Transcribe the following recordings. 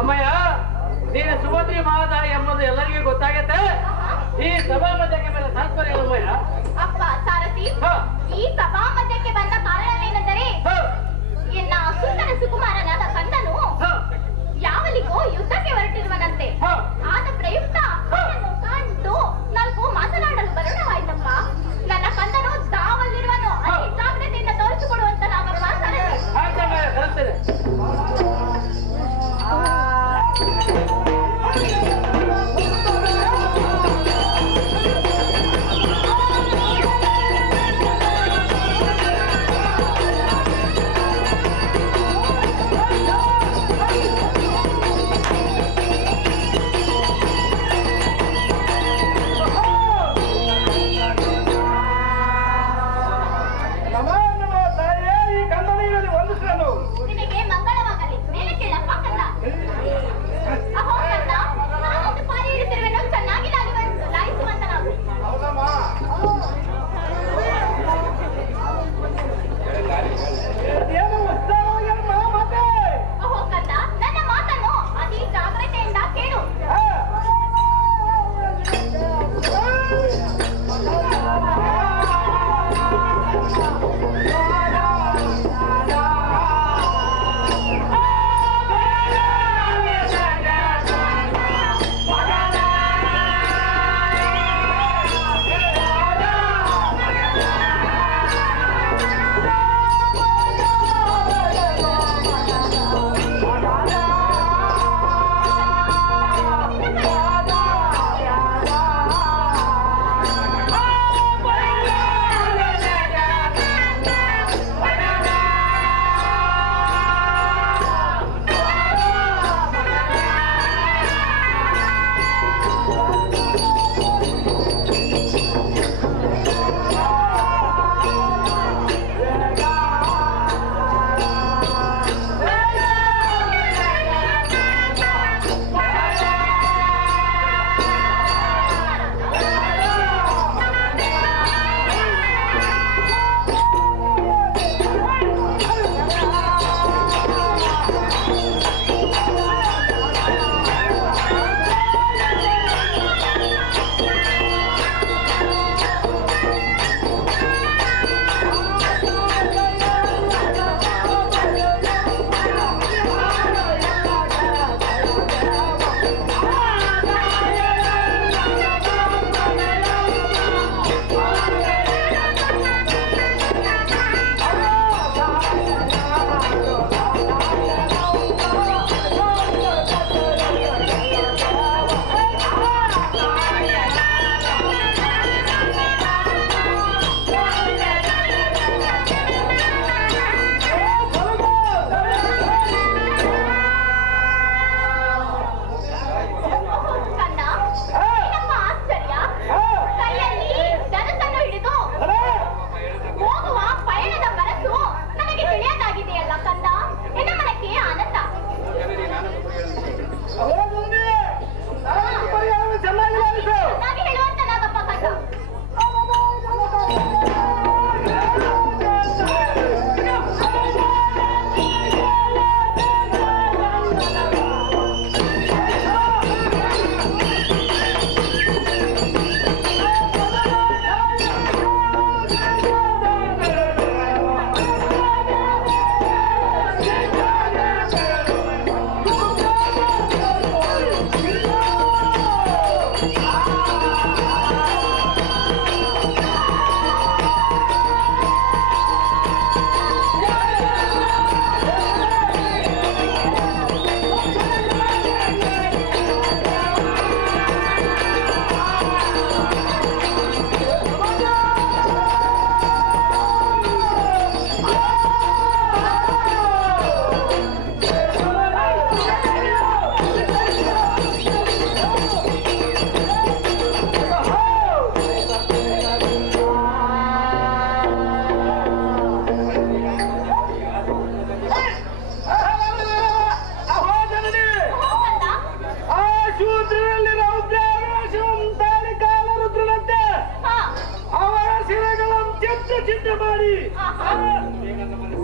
ಅಮ್ಮಯ್ಯ, ನೀನು ಸುಭದ್ರಿ ಮಹಾತಾಯಿ ಎಂಬುದು ಎಲ್ಲರಿಗೂ ಗೊತ್ತಾಗತ್ತೆ. ಈ ಸಭಾ ಮಧ್ಯಕ್ಕೆ ಮೇಲೆ ತಾತ್ಪರ್ಯ ಅಮ್ಮಯ್ಯ. ಅಪ್ಪ ಸಾರಥಿ, ಈ ಸಭಾ ಮಧ್ಯಕ್ಕೆ ಬಂದ ಕಾರಣವೇನೆಂದರೆ ಎನ್ನ ಸುಂದರ ಸುಕುಮಾರನಾದ ಕಂದನು ಯಾವಲಿಗೂ ಯುದ್ಧಕ್ಕೆ ಹೊರಟಿರುವನಂತೆ. ಆದ ಪ್ರಯುಕ್ತ ಕಂಡು ನಾಲ್ಕು ಮಾತನಾಡಲು ಬರೋಣವಾಯ್ತಪ್ಪ. ನನ್ನ ಕಂದನು ದಾವಲ್ಲಿರುವನು, ಅತಿ ಜಾಗ್ರತೆಯಿಂದ ತೋರಿಸಿಕೊಡುವಂತ ನಾವಪ್ಪ ಸಾರಥಿ.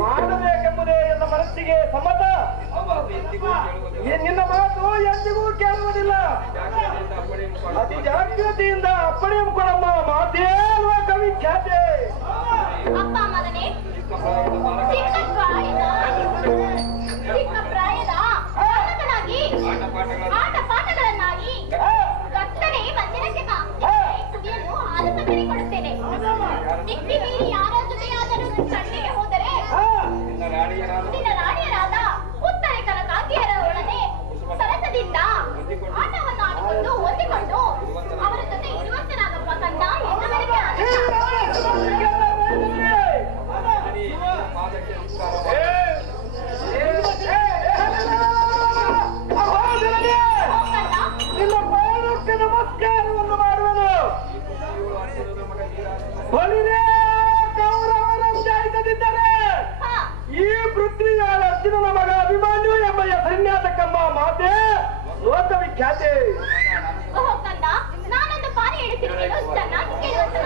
ಮಾಡಬೇಕೆಂಬುದೇ ನನ್ನ ಮನಸ್ಸಿಗೆ ಸಮ್ಮತ. ನಿನ್ನ ಮಾತು ಎಂದಿಗೂ ಕೇಳುವುದಿಲ್ಲ. ಅತಿ ಜಾಗ್ರತೆಯಿಂದ ಅಪ್ಪಣೆ ಕೊಡಮ್ಮ. ಮಾತೇ ಕವಿ ಖ್ಯಾತೆ. ಅಪ್ಪ ಮಗನೇ, ಚಿಕ್ಕ ಪ್ರಾಯದ ಬಾಲಕನಾಗಿ ಆಟ ಪಾಠಗಳನ್ನಾಗಿ ಕತ್ತನೆ ಮಂದಿರಕ್ಕೆ ಬಾ. ಕುಡಿಯಲು ಹಾಲು ತಂದು ಕೊಡುತ್ತೇನೆ. ಮಿಕ್ಕಿ ಮೀರಿ ಯಾರ ಜೊತೆಯಾದರೂ ಕಣ್ಣಿಗೆ ಹೋದರೆ ನಿನ್ನ ರಾಣಿಯರಾದ ಉತ್ತರಿಕರ ಕಾಂತಿಯರ ಒಡನೆ ಸರಸದಿಂದ ಆಟವನ್ನು ಆಡಿಕೊಂಡು ಹೊಂದಿಕೊಂಡು ಅವರ ಜೊತೆ ಇರುವಂತನಾಗಪ್ಪ ಕಂದ. ಇನ್ನವರೆಗೆ ನಿನ್ನ ಪಾದಕ್ಕೆ ನಮಸ್ಕಾರವನ್ನು ಮಾಡುವುದು. ಹೊಲಿನೇ ಕೌರವರಂತಾಯ್ತದಿದ್ದರೆ ಈ ಪೃಥ್ವಿಯಾದ ಅರ್ಜುನನ ಮಗ ಅಭಿಮನ್ಯು ಎಂಬ ಹೆಸರಿನ್ಯಾತಕ್ಕಮ್ಮ ಮಾತೆ ಲೋಕವಿಖ್ಯಾತೆ. ಕಂದ, ನಾನೊಂದು ಪಾರಿ ಹೇಳ್ತಿದ್ದೇನೆ, ಚೆನ್ನಾಗಿ ಕೇಳುವಂತ.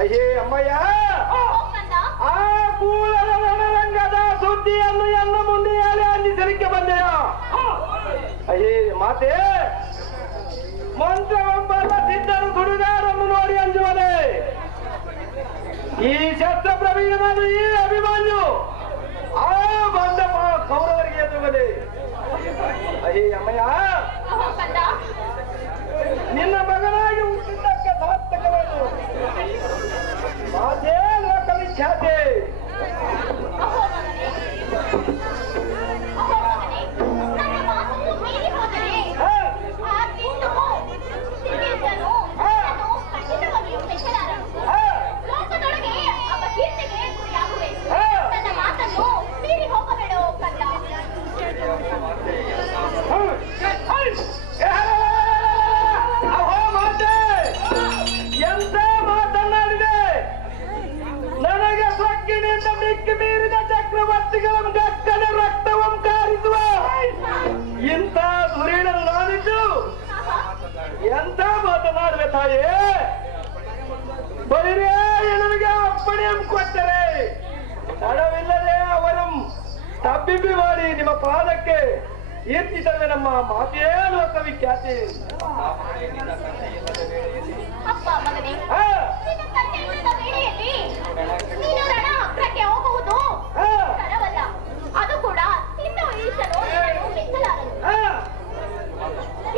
ಅಯ್ಯೇ ಅಮ್ಮಯ್ಯ, ಆ ಕೂಳದ ರಣರಂಗದ ಸುದ್ದಿಯನ್ನು ಎಲ್ಲ ಮುಂದೆ ಹೇಳಿ ಅಂದಿಸಲಿಕ್ಕೆ ಬಂದೆಯ. ಅಯ್ಯೇ ಮಾತೆ, ಮಂತ್ರವೆಂಬಲ್ಲ ಸಿದ್ಧರು ಸುಡುಗಾರನ್ನು ನೋಡಿ ಅಂಜುವನೆ. ಈ ಶಸ್ತ್ರ ಪ್ರವೀಣನಾದ ಈ ಅಭಿಮನ್ಯು ಆ ಬಂದ ಕೌರವರಿಗೆ ಎದುರುಗದೆ. ಅಯ್ಯೇ ಅಮ್ಮಯ್ಯ, ನಿನ್ನ ಮಗನಾಗಿ ಹುಟ್ಟಿದ್ದಕ್ಕೆ ಸಾರ್ಥಕವಾಯಿತು. ಮಾತೇ ಲೋಕವಿಖ್ಯಾತೆ. ಎಂತ ಮಾತನಾಡಿದೆ. ನನಗೆ ಸೊಕ್ಕಿನಿಂದ ಮಿಕ್ಕಿ ಮೀರಿದ ಚಕ್ರವರ್ತಿಗಳ ಗಕ್ಕನ ರಕ್ತವಂ ಕಾರಿಸುವ ಇಂಥ ಧುರೀಣನು ನಾನಿದ್ದು ಎಂತ ಮಾತನಾಡುವೆ ತಾಯೇ. ಬರೀರೇ ನನಗೆ ಅಪ್ಪಣೆ ಕೊಟ್ಟರೆ ತಡವಿಲ್ಲದೆ ಅವರು ತಬ್ಬಿಬ್ಬಿ ಮಾಡಿ ನಿಮ್ಮ ಪಾದಕ್ಕೆ ಎತ್ತಿದರೆ ನಮ್ಮ ಮಾತೇ ಲೋಕವಿಖ್ಯಾತಿ. ಅಪ್ಪ ಮಗನೇ, ಹಾ, ನಿನ್ನ ತಂದೆ ಇಲ್ಲದ ವೇಳೆಯಲ್ಲಿ ನೀನು ರಣಹಂತ್ರಕ್ಕೆ ಹೋಗುವುದು ಹಾ, ತರವಲ್ಲ. ಅದು ಕೂಡ ನಿನ್ನ ವಯಸ್ಸನ್ನು ನೀನು ಮೆಚ್ಚಲಾರದು. ಹಾ.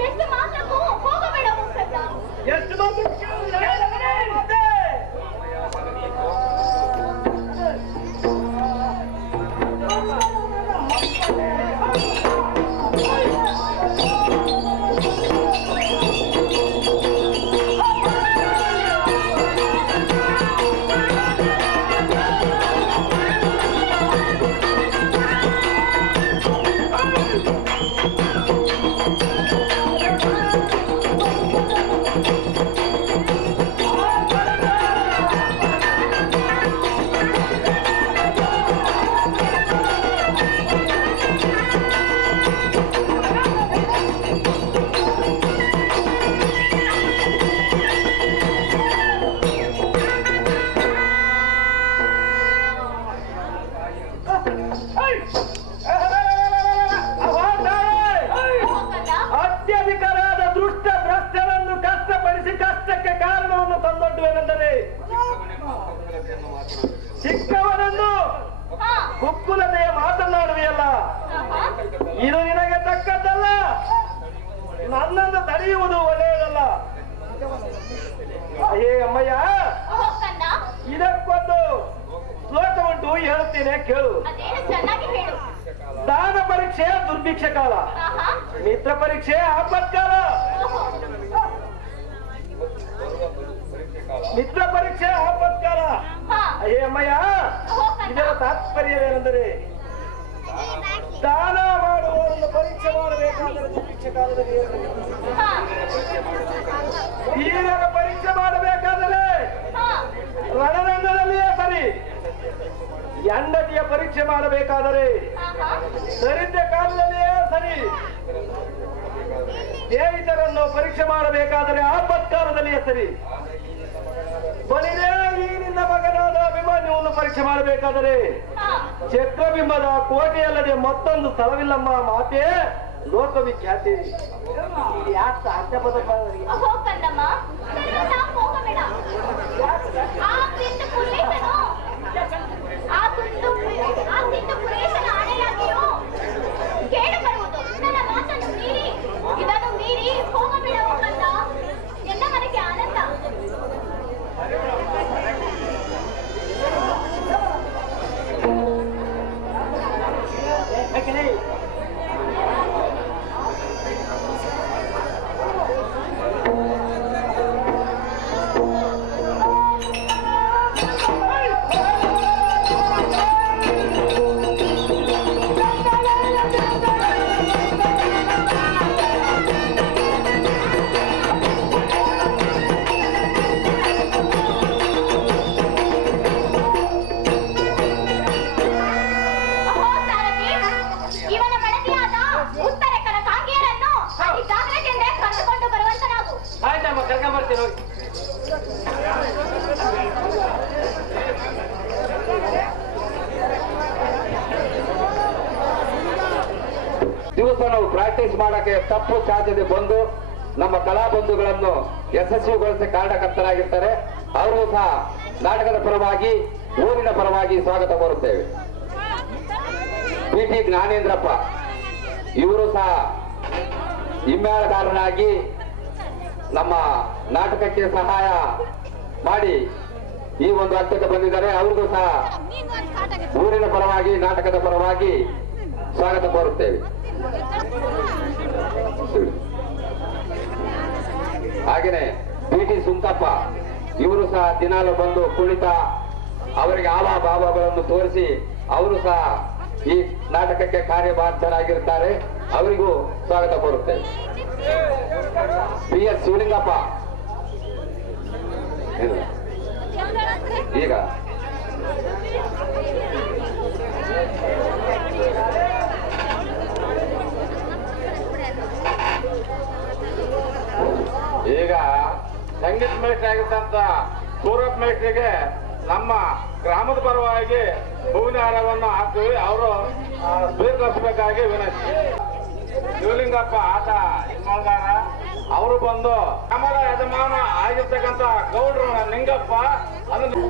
ಎಷ್ಟು ಮಾತ್ರಕ್ಕೂ ಹೋಗಬೇಡ ಮುಖಂಡ. ಎಷ್ಟು ಮಾತು ಮತ್ತೆ? ಅತ್ಯಧಿಕರಾದ ದುಷ್ಟ ಭ್ರಷ್ಟರನ್ನು ಕಷ್ಟಪಡಿಸಿ ಕಷ್ಟಕ್ಕೆ ಕಾರಣವನ್ನು ತಂದೊಡ್ಡುವೆನೆಂದರೆ ಚಿಕ್ಕವನನ್ನು ಹಾ, ಕುಕ್ಕುಲತೆಯ ಮಾತನಾಡುವೆಯಲ್ಲ, ಆಹಾ. ಇದು ನಿನಗೆ ತಕ್ಕದ್ದಲ್ಲ. ನನ್ನನ್ನು ತಡೆಯುವುದು ಒಳ್ಳೆಯದಲ್ಲ. ಅಯ್ಯೇ ಅಮ್ಮಯ್ಯ, ಹೋಗಣ್ಣ, ಇದಕ್ಕೊಂದು ಶ್ಲೋಕ ಉಂಟು, ಹೇಳುತ್ತೇನೆ ಕೇಳು. ಅದೇನು ಚೆನ್ನಾಗಿ ಹೇಳು. ದಾನ ಪರೀಕ್ಷೆ ದುರ್ಭಿಕ್ಷ ಕಾಲ, ಆಹಾ, ಮಿತ್ರ ಪರೀಕ್ಷೆ ಆಪತ್ಕಾಲ. ಓಹೋ, ಮಿತ್ರ ಪರೀಕ್ಷೆ ಆಪತ್ಕಾಲ. ಹಾ, ಅಯ್ಯೇ ಅಮ್ಮಯ್ಯ, ಇದರ ತಾತ್ಪರ್ಯವೇನೆಂದರೆ ದಾನ ಮಾಡುವವರನ್ನು ಪರೀಕ್ಷೆ ಮಾಡಬೇಕಾದರೆ ದುರ್ಭಿಕ್ಷ ಕಾಲದಲ್ಲಿ ಹಾ, ಧೀರರ ಪರೀಕ್ಷೆ ಮಾಡಬೇಕಾದರೆ ಹಾ, ರಣರಂಗದಲ್ಲಿಯೇ ಸರಿ. ಹೆಂಡತಿಯ ಪರೀಕ್ಷೆ ಮಾಡಬೇಕಾದರೆ ಆಹಾ. ದರಿದ್ರ ಕಾಲದಲ್ಲಿಯೇ ಸರಿ. ಸ್ನೇಹಿತರನ್ನು ಪರೀಕ್ಷೆ ಮಾಡಬೇಕಾದರೆ ಆಪತ್ಕಾಲದಲ್ಲಿಯೇ ಸರಿ. ಬಲಿದೇ ಈ ನಿನ್ನ ಮಗನಾದ ಅಭಿಮಾನ್ಯವನ್ನು ಪರೀಕ್ಷೆ ಮಾಡಬೇಕಾದರೆ ಹಾ, ಚಕ್ರಬಿಂಬದ ಕೋಟೆಯಲ್ಲದೆ ಮತ್ತೊಂದು ಸ್ಥಳವಿಲ್ಲಮ್ಮ, ಮಾತೇ ಲೋಕವಿಖ್ಯಾತಿ. ಯಾಕೆ ಸಾಧ್ಯ ಹೋಗಣ್ಣಮ್ಮ, ಸರಿಯಾದ ಹೋಗಬೇಡ. ಆ ಸಿಟ್ಟು ಪುರೇಶನು, ಆ ಸಿಟ್ಟು ಪುರೇಶನ ಆಣೆಯಾಗಿಯೂ ಕೇಳು ಬರುವುದು. ನನ್ನ ಮಾತನ್ನು ಮೀರಿ, ಇದನ್ನು ಮೀರಿ ಹೋಗಬೇಡ ಹೋಗಣ್ಣ. ಎಲ್ಲ ಮನೆಗೆ ಆನಂದ. ಇವನ ಮಡದಿಯಾದ ಉತ್ತರಕರ ಕಾಂಗೇರನ್ನು ಜಾಗ್ರತೆಯಿಂದ ಕರೆದುಕೊಂಡು ಬರುವಂತನಾಗು. ಆಯ್ತಮ್ಮ, ಕರ್ಕೊಂಡ್ ಬರ್ತೀನಿ ಹೋಗಿ. ದಿವಸ ನಾವು ಪ್ರಾಕ್ಟೀಸ್ ಮಾಡಕ್ಕೆ ತಪ್ಪು ಸಾಧ್ಯತೆ ಬಂದು ನಮ್ಮ ಕಲಾ ಬಂಧುಗಳನ್ನು ಯಶಸ್ವಿಗೊಳಿಸಿ ಕಾರಣಕರ್ತರಾಗಿರ್ತಾರೆ. ಅವರು ಸಹ ನಾಟಕದ ಪರವಾಗಿ, ಊರಿನ ಪರವಾಗಿ ಸ್ವಾಗತ ಕೋರುತ್ತೇವೆ. ಪಿ.ಟಿ. ಜ್ಞಾನೇಂದ್ರಪ್ಪ ಇವರು ಸಹ ಹಿಮ್ಮೇಳಗಾರನಾಗಿ ನಮ್ಮ ನಾಟಕಕ್ಕೆ ಸಹಾಯ ಮಾಡಿ ಈ ಒಂದು ಹಂತಕ್ಕೆ ಬಂದಿದ್ದಾರೆ. ಅವ್ರಿಗೂ ಸಹ ಊರಿನ ಪರವಾಗಿ, ನಾಟಕದ ಪರವಾಗಿ ಸ್ವಾಗತ ಕೋರುತ್ತೇವೆ. ಹಾಗೆಯೇ ಪಿ.ಟಿ. ಸುಂಕಪ್ಪ ಇವರು ಸಹ ದಿನಾಲು ಬಂದು ಕುಳಿತ ಅವರಿಗೆ ಹಾವಭಾವಗಳನ್ನು ತೋರಿಸಿ ಅವರು ಸಹ ಈ ನಾಟಕಕ್ಕೆ ಕಾರ್ಯಬಾಧ್ಯರಾಗಿರುತ್ತಾರೆ. ಅವರಿಗೂ ಸ್ವಾಗತ ಕೋರುತ್ತೇವೆ. ಪಿ.ಎಸ್. ಶಿವಲಿಂಗಪ್ಪ ಈಗ ಈಗ ಸಂಗೀತ ಮೇಷ್ಟ್ರಿ ಆಗಿದ್ದಂತ ಸೂರತ್ ಮೇಷ್ಟ್ರಿಗೆ ನಮ್ಮ ಗ್ರಾಮದ ಪರವಾಗಿ ಹೂವಿನ ಹಾರವನ್ನು ಹಾಕಿ ಅವರು ಸ್ವೀಕರಿಸಬೇಕಾಗಿ ವಿನಂತಿ. ಶಿವಲಿಂಗಪ್ಪ ಆತ ಇನ್ಮಾಳ್ಗಾರ ಅವರು ಬಂದು ಕಮಲ ಯಜಮಾನ ಆಗಿರ್ತಕ್ಕಂಥ ಗೌಡ್ರು ನಿಂಗಪ್ಪ ಅದನ್ನು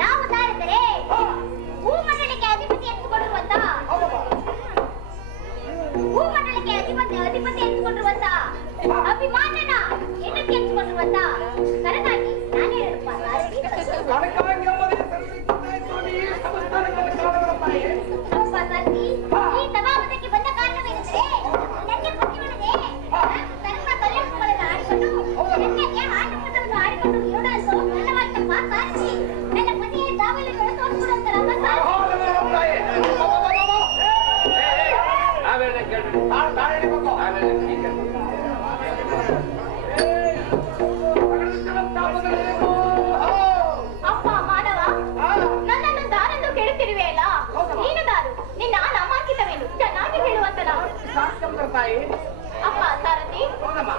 ನಾವು ತಾರಿದರೆ ಭೂಮಂಡಲಕ್ಕೆ ಅಧಿಪತಿ ಎತ್ತುಕೊಂಡಿರುವಂತ ಅಭಿಮಾನನ ಹೆಣ್ಣಕ್ಕೆ ಎತ್ತುಕೊಂಡಿರುವಂತ ಕರಗಾಗಿ ನಾನೇ ಹೇಳಪ್ಪ ಈ ಸಭಾಪತಿಗೆ ಬಂದ ಕಾರಣವೇನೆಂದರೆ ನನಗೆ ಪತಿಯೊಡನೆ ತನ್ನ ಕಲ್ಯಾಣಗಳನ್ನು ಆಡಿಕೊಂಡು ನನಗೆ ಆಟಪಟವನ್ನು ಆಡಿಕೊಂಡು ಇವಳನ್ನು ನನ್ನವಾಗ್ತಪ್ಪ ಸಾರಿಸಿ ನನ್ನ ಪತಿಯ ದಾವಲಿಗಳು ತೋರಿಸಿಕೊಡುವಂತರ ಅಪ್ಪ ಮಾನವ ನನ್ನನ್ನು ದಾರೆಂದು ಕೇಳುತ್ತಿರುವೆಯಲ್ಲ ನೀನು ದಾರು ನಿನ್ನ ನಾಮಾಂಕಿತವೇನು ಚೆನ್ನಾಗಿ ಹೇಳುವಂತ ಅಪ್ಪ ಸಾರಥಿ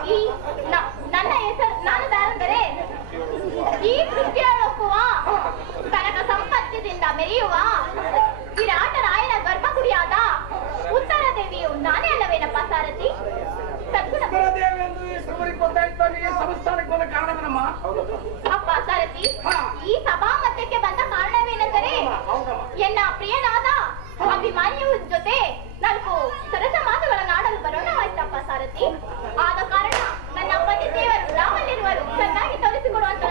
ಈ ನನ್ನ ಹೆಸರು ನಾನು ದಾರಂದರೆ ಈ ಸೃಷ್ಟಿಯೊಳೊಪ್ಪುವ ಕನಕ ಸಂಪತ್ತಿನಿಂದ ಮೆರೆಯುವ ಸ್ಥಿರ ಜೊತೆ ನಾಲ್ಕು ಸರಸ ಮಾತುಗಳನ್ನು ಆಡಲು ಬರೋಣವಾಯ್ತಪ್ಪ ಸಾರಥಿ. ಆದ ಕಾರಣ ನನ್ನ ಪತಿ ದೇವರು ರಾಮಲ್ಲಿರುವರು ಚೆನ್ನಾಗಿ ತೋರಿಸಿಕೊಡುವಂತ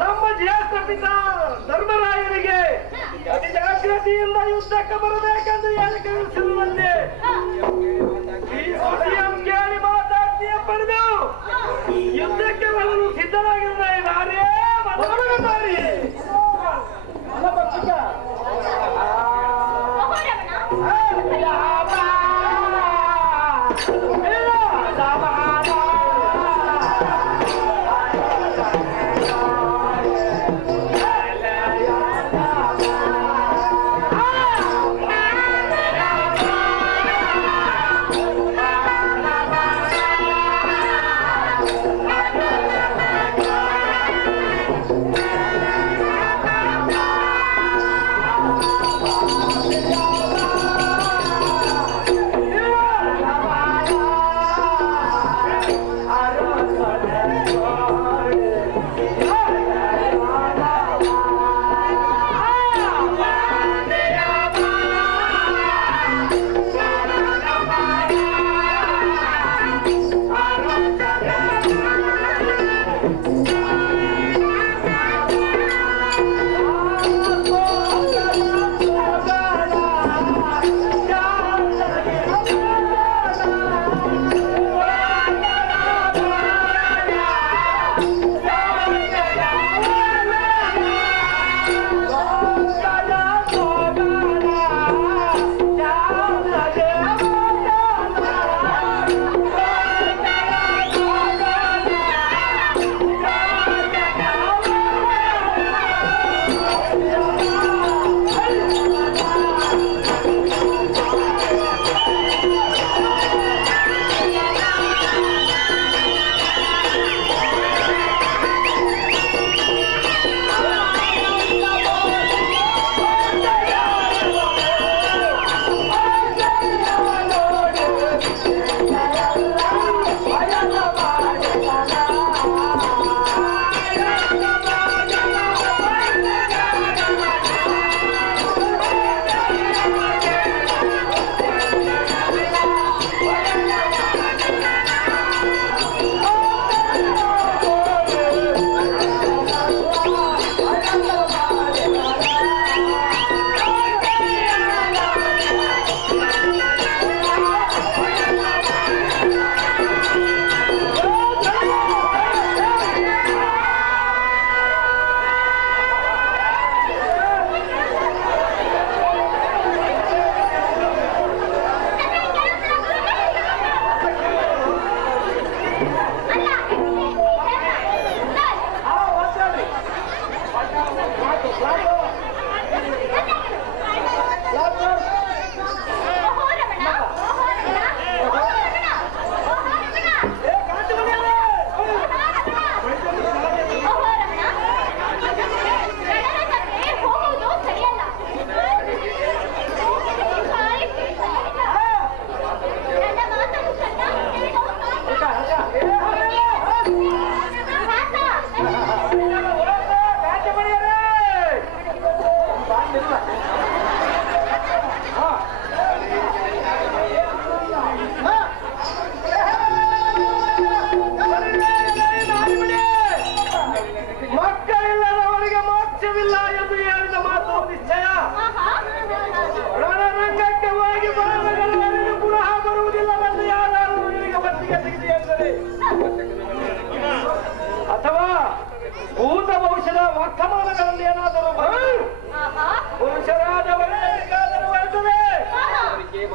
ನಮ್ಮ ಜ್ಯೇಷ್ಠ ಪಿತಾ ಧರ್ಮರಾಯನಿಗೆ ಅತಿ ಜಾಗೃತಿಯಿಂದ ಯುದ್ಧಕ್ಕೆ ಬರಬೇಕೆಂದು ಹೇಳಿ ಕಳಿಸಿರುವಂತೆ ಈ ಸುದ್ದಿಯನ್ನು ಕೇಳಿ ಮಾತಾಡ್ತೀಯ ಪಡೆದು ಯುದ್ಧಕ್ಕೆ ಬರಲು ಸಿದ್ಧರಾಗಿದ್ದಾರೆ.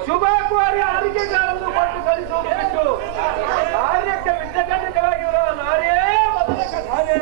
ಶುಭ ಕೋರಿ ಆರಿಕೆಗಳನ್ನು ಕೊಟ್ಟು ಕಳಿಸುವುದು ಬಿಟ್ಟು ಕಾರ್ಯಕ್ಕೆ ವಿದ್ಯಖಂಡಿತವಾಗಿರುವ ನಾರೇ ಮೊದಲ ಕಥಾನೆ.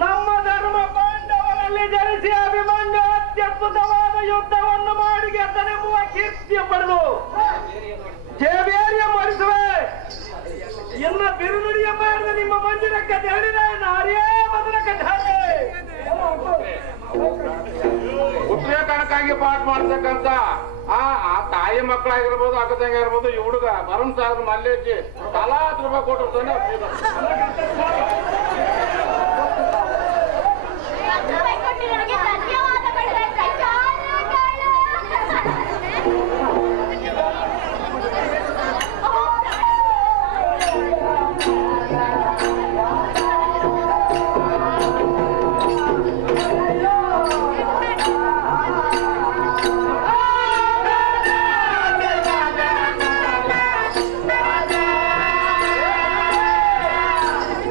ನಮ್ಮ ಧರ್ಮ ಪಾಂಡವರಲ್ಲಿ ಜನಿಸಿ ಅಭಿಮನ್ಯು ಅತ್ಯದ್ಭುತವಾದ ಯುದ್ಧವನ್ನು ಮಾಡಿ ಗೆದ್ದನೆಂಬುವ ಕೀರ್ತಿಯ ಪಡೆದು ಜಯಬೇರಿಯ ಮಾಡಿಸುವೆ. ಇನ್ನ ಬಿರುನುಡಿಯ ಮಾಡಿದ ನಿಮ್ಮ ಮಂಜಿನ ಕಥೆ ಹೇಳಿದ ನಾರಿಯೇ ಮೊದಲ ಕಥೆ. ಉದ್ರೇಕಣಕ್ಕಾಗಿ ಪಾಠ ಮಾಡ್ತಕ್ಕಂತ ಆ ತಾಯಿ ಮಕ್ಕಳಾಗಿರ್ಬೋದು, ಅಕ್ಕ ತಂಗಿ ಆಗಿರ್ಬೋದು, ಈ ಹುಡುಗ ಭರಮ್ ಸಾಹೇಬ್ ಮಲ್ಲೇಜಿ ತಲಾ 10 ರೂಪಾಯಿ ಕೊಟ್ಟಿರ್ತಾನೆ.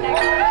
Yeah.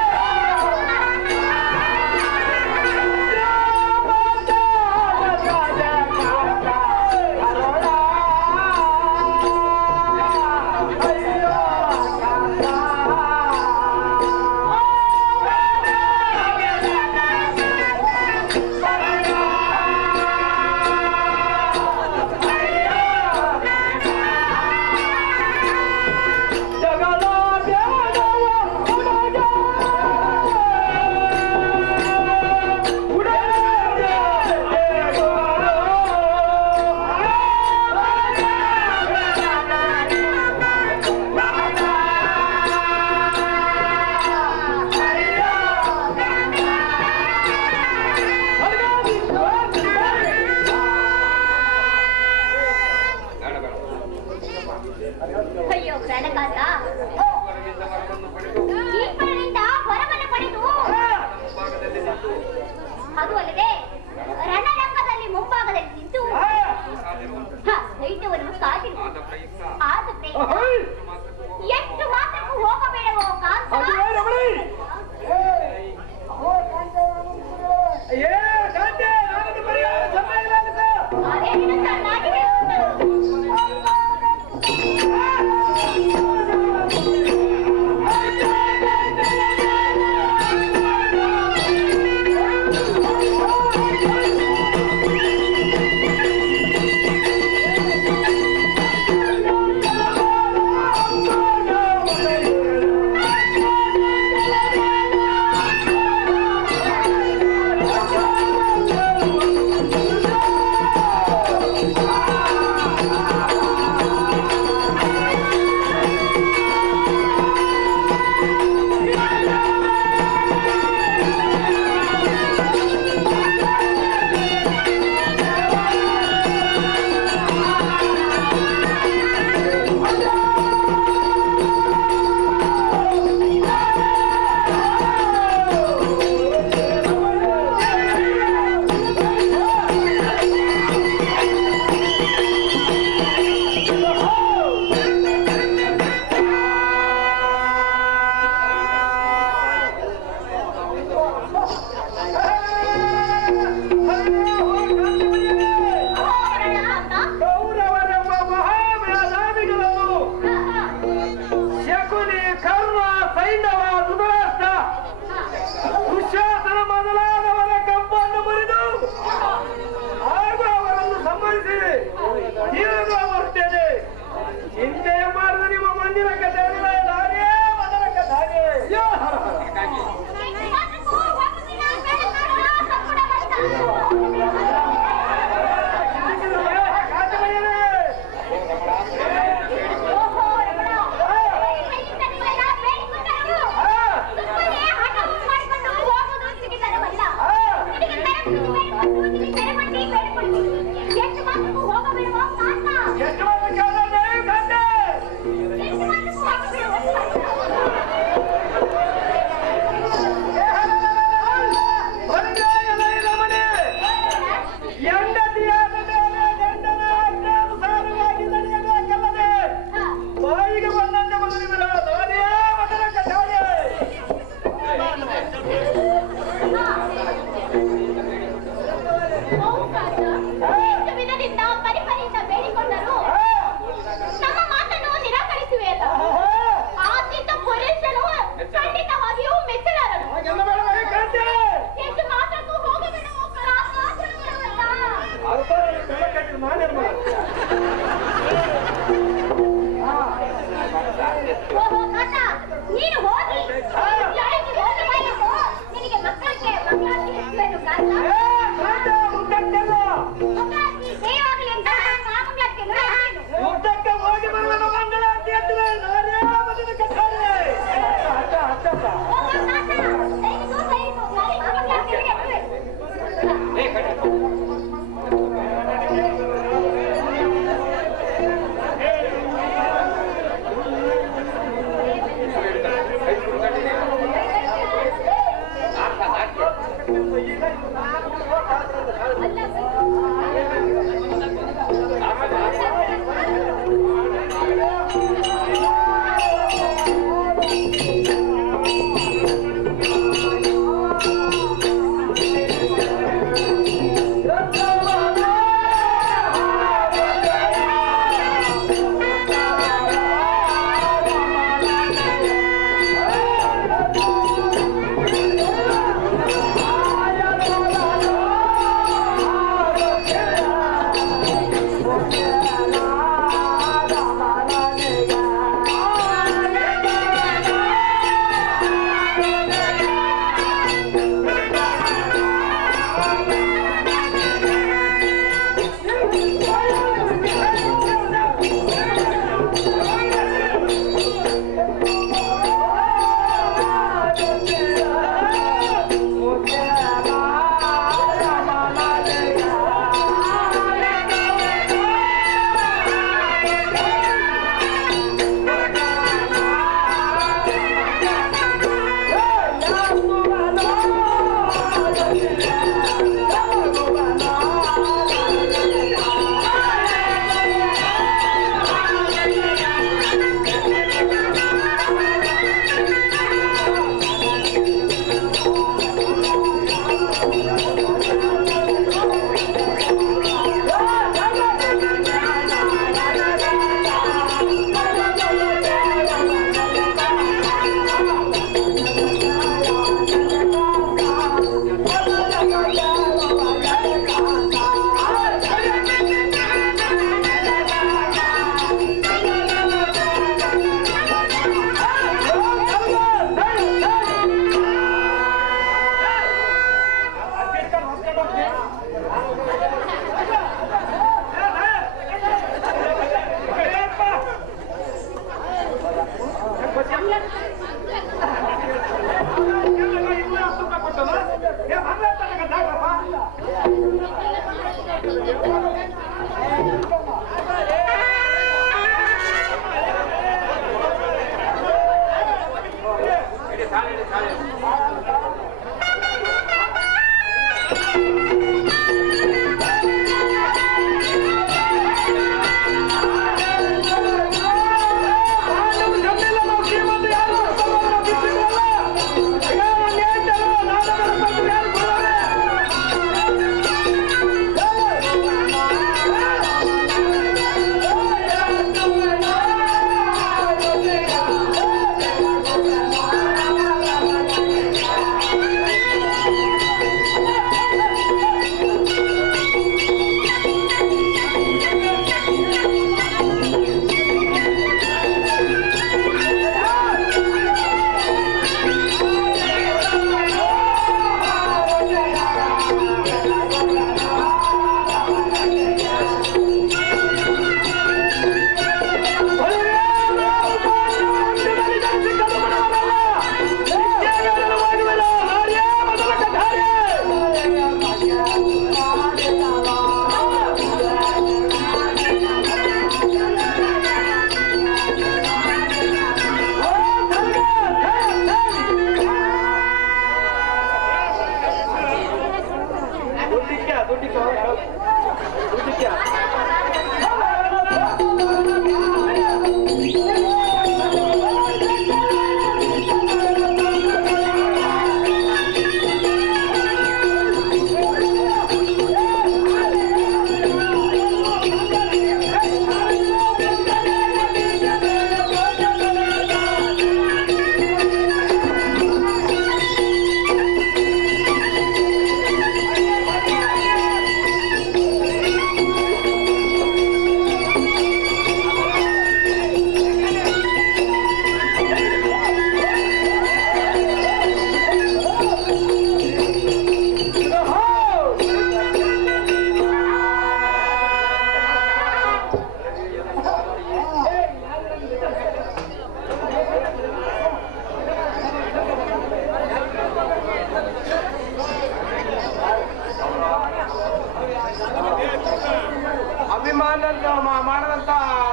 ಮಾಡದಂತ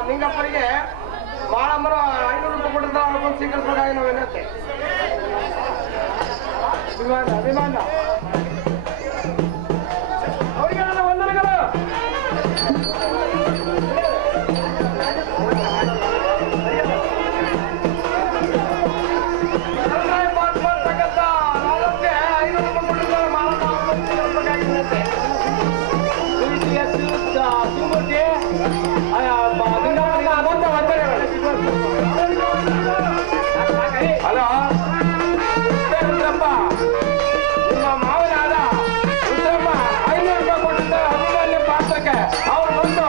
ನಿಂಗಪ್ಪರಿಗೆ ಬಾಳಮ್ಮರ 500 ರೂಪಾಯಿ ಕೊಟ್ಟಿದ್ದ ಅವ್ರಿಗೊಂದು ಸ್ವೀಕರಿಸಬೇಕಾಗಿ ನಾವು ಏನಂತೆ ಅಭಿಮಾನ ಅವರಿಗೆ ನನ್ನ ವಂದನೆಗಳು. ಮಾಡ್ತಕ್ಕಂಥ ನಾಲ್ಕೆ 500 ರೂಪಾಯಿ ಕೊಟ್ಟಿದ್ದಾರೆ ಮಾಲಮ್ಮ ಅವ್ರಿಗೊಂದು ಸ್ವೀಕರಿಸಬೇಕಾಗಿ ಏನಂತೆ ಹಲೋ ರುದ್ರಪ್ಪ, ನಿಮ್ಮ ಮಾವನಾದ ರುದ್ರಪ್ಪ 500 ರೂಪಾಯಿ ಕೊಟ್ಟಿದ್ದಾರೆ ಅಭಿಮಾನ್ಯ ಪಾತ್ರಕ್ಕೆ. ಅವ್ರು ಬಂದು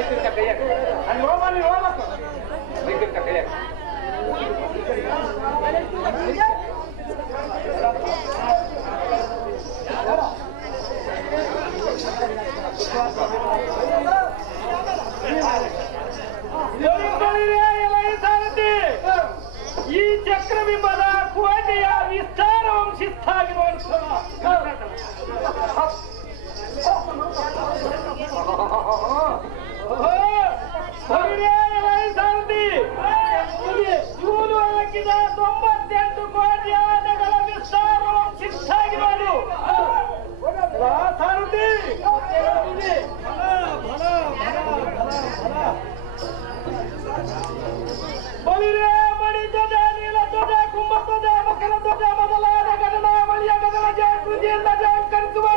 ಮೈಕಿಂತ ಕೈಯಾಗ ಅಲ್ಲಿ ಹೋಗಲಿ ಹೋಗಪ್ಪ. ಮೈಕಿಂತ ಕೈಯಾಗ ಈ ಚಕ್ರಬಿಂಬದ ಕೋಟೆಯ ವಿಸ್ತಾರವು ಶಿಸ್ತಾಗಿ ಇವನು ಹಾಕಿದ 98 ಕೋಟಿ ಆನೆಗಳ ವಿಸ್ತಾರವು ಶಿಸ್ತಾಗಿ ಮಾಡು ಸಾರಥಿ. ಬಲಿರೇ ಬಡಿ ಧ್ವಜ ನೀಲ ಧ್ವಜ ಕುಂಭ ಧ್ವಜ ಮಕರ ಧ್ವಜ ಮೊದಲಾದ ಗಗನಾವಳಿಯ ಗಗನ ಜಾಗೃತಿಯಿಂದ ಜಾಗರಿಸುವ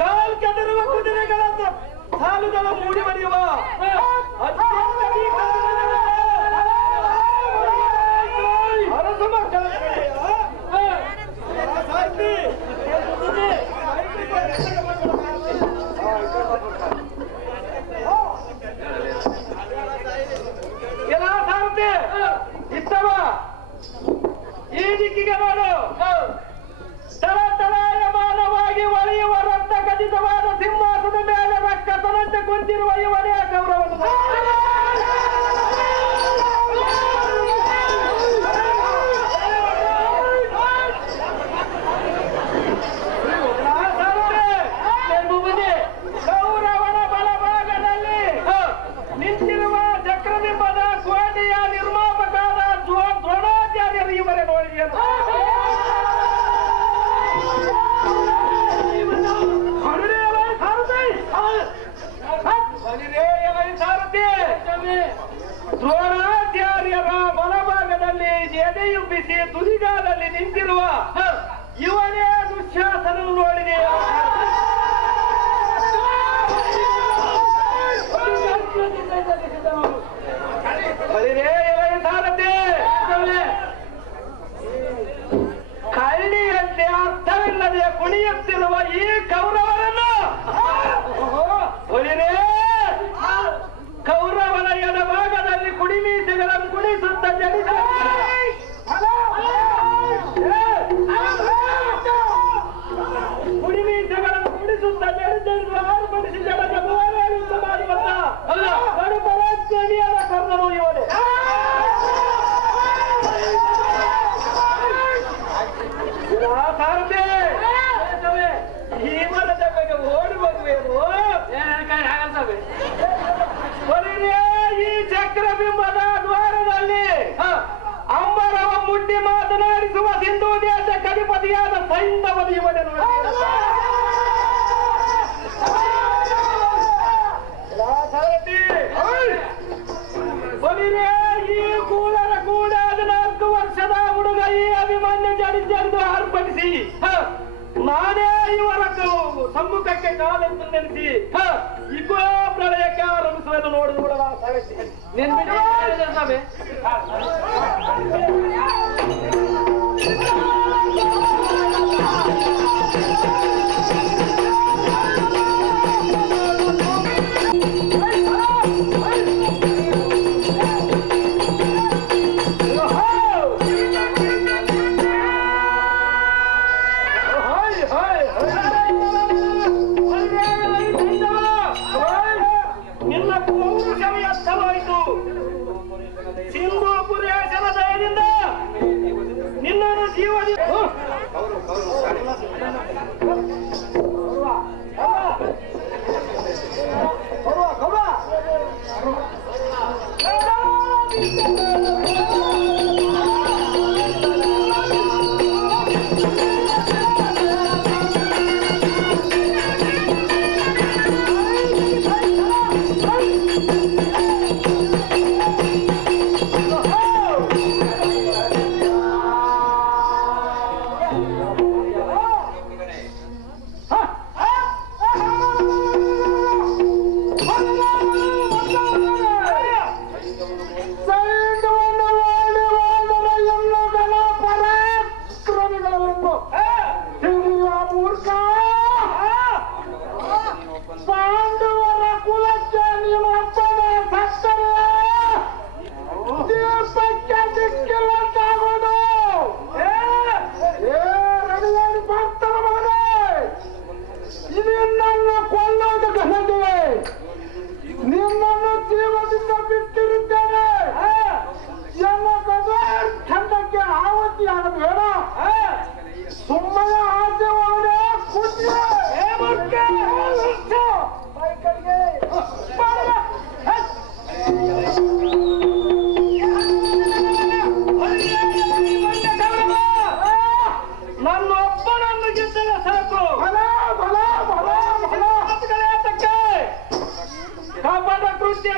ಕಾಲ್ ಕೆದರುವ ಕುದುರೆಗಳನ್ನು ಸಾಲುಗಳ ಮೂಡಿ ಬರೆಯುವ ಅತ್ಯಂತ ಅರಸು ಮಕ್ಕಳ ಇತ್ತವ ಈ ದಿಕ್ಕಿಗೆ ನೋಡು. ತಳ ತಳಾಯಮಾನವಾಗಿ ಒಳೆಯುವ ರಕ್ತ ಖಚಿತವಾದ ಸಿಂಹಾಸದ ಮೇಲೆ ರಕ್ಕಸನಂತೆ ಕುಂತಿರುವ ಇವನೇ ಗೌರವನು. ಕೌರವನ ಬಲಭಾಗದಲ್ಲಿ ನಿಂತಿರುವ ಚಕ್ರಬಿಂಬದ ಕೋಟೆಯ ನಿರ್ಮಾಪಕಾದ ದ್ರೋಣಾಚಾರ್ಯರು ಇವರೇ ನೋಡಿದರು. ದ್ರೋಣಾಚಾರ್ಯರ ಬಲಭಾಗದಲ್ಲಿ ಎದೆಯುಬ್ಬಿಸಿ ತುದಿಗಾಲಲ್ಲಿ ನಿಂತಿರುವ ಇವನೇ ದುಶ್ಯಾಸನನ್ನು ನೋಡಿದೆ. ಕಳ್ಳಿಯಂತೆ ಅರ್ಥವಿಲ್ಲದೆ ಕುಣಿಯುತ್ತಿರುವ ಈ ಕೌರವರನ್ನು ಹೊಲಿರೇ ಕೌರವನ ಎಡಭಾಗದಲ್ಲಿ ಕುಡಿಮೀಸೆಗಳನ್ನು ಕುಣಿಸುತ್ತ ಜನಿಸ ಕುಡಿಮೀಸೆಗಳನ್ನು ಕುಡಿಸುತ್ತ ಜನಿಸಲು ಆರ್ಪಡಿಸಿ ಜನಕ್ಕೆ ಮೂವರೇಳಿಂದ ಮಾಡಿ ಬಂದ ಕಡುಪರಾಜ್ಞಿಯಾದ ಕರ್ಣನು ಇವನೇ. ಈ ಮರದ ಬಗ್ಗೆ ಓಡಿ ಹೋಗುವೇನು ಈ ಚಕ್ರಬಿಂಬದ ದ್ವಾರದಲ್ಲಿ ಅಂಬರವ ಮುಟ್ಟಿ ಮಾತನಾಡಿಸುವ ಸಿಂಧೂ ದೇಶ ಕಧಿಪತಿಯಾದ ಸೈಂಧವದ ಇವನೇ ನೋಡಿ. ಈ ಕೂಡರ ಕೂಡ 14 ವರ್ಷದ ಹುಡುಗ ಈ ಅಭಿಮನ್ಯು ಜಡಿದು ಆರ್ಭಟಿಸಿ ನಾನೇ ಇವರ ಸಮ್ಮುಖಕ್ಕೆ ಕಾಲೆಂದು ನೆನೆಸಿ ಇಗೋ ಪ್ರಳಯಕ್ಕೆ ಆರಂಭಿಸುವುದು ನೋಡಿ ನೋಡಲ ಸಾರಥಿ. ನಿನ್ ಸ್ವಾಮಿ ನಿನ್ನ ಪೌರುಷ ವ್ಯರ್ಥವಾಯಿತು. ಸಿಂಧೂ ಪುರೇಶನ ದಯದಿಂದ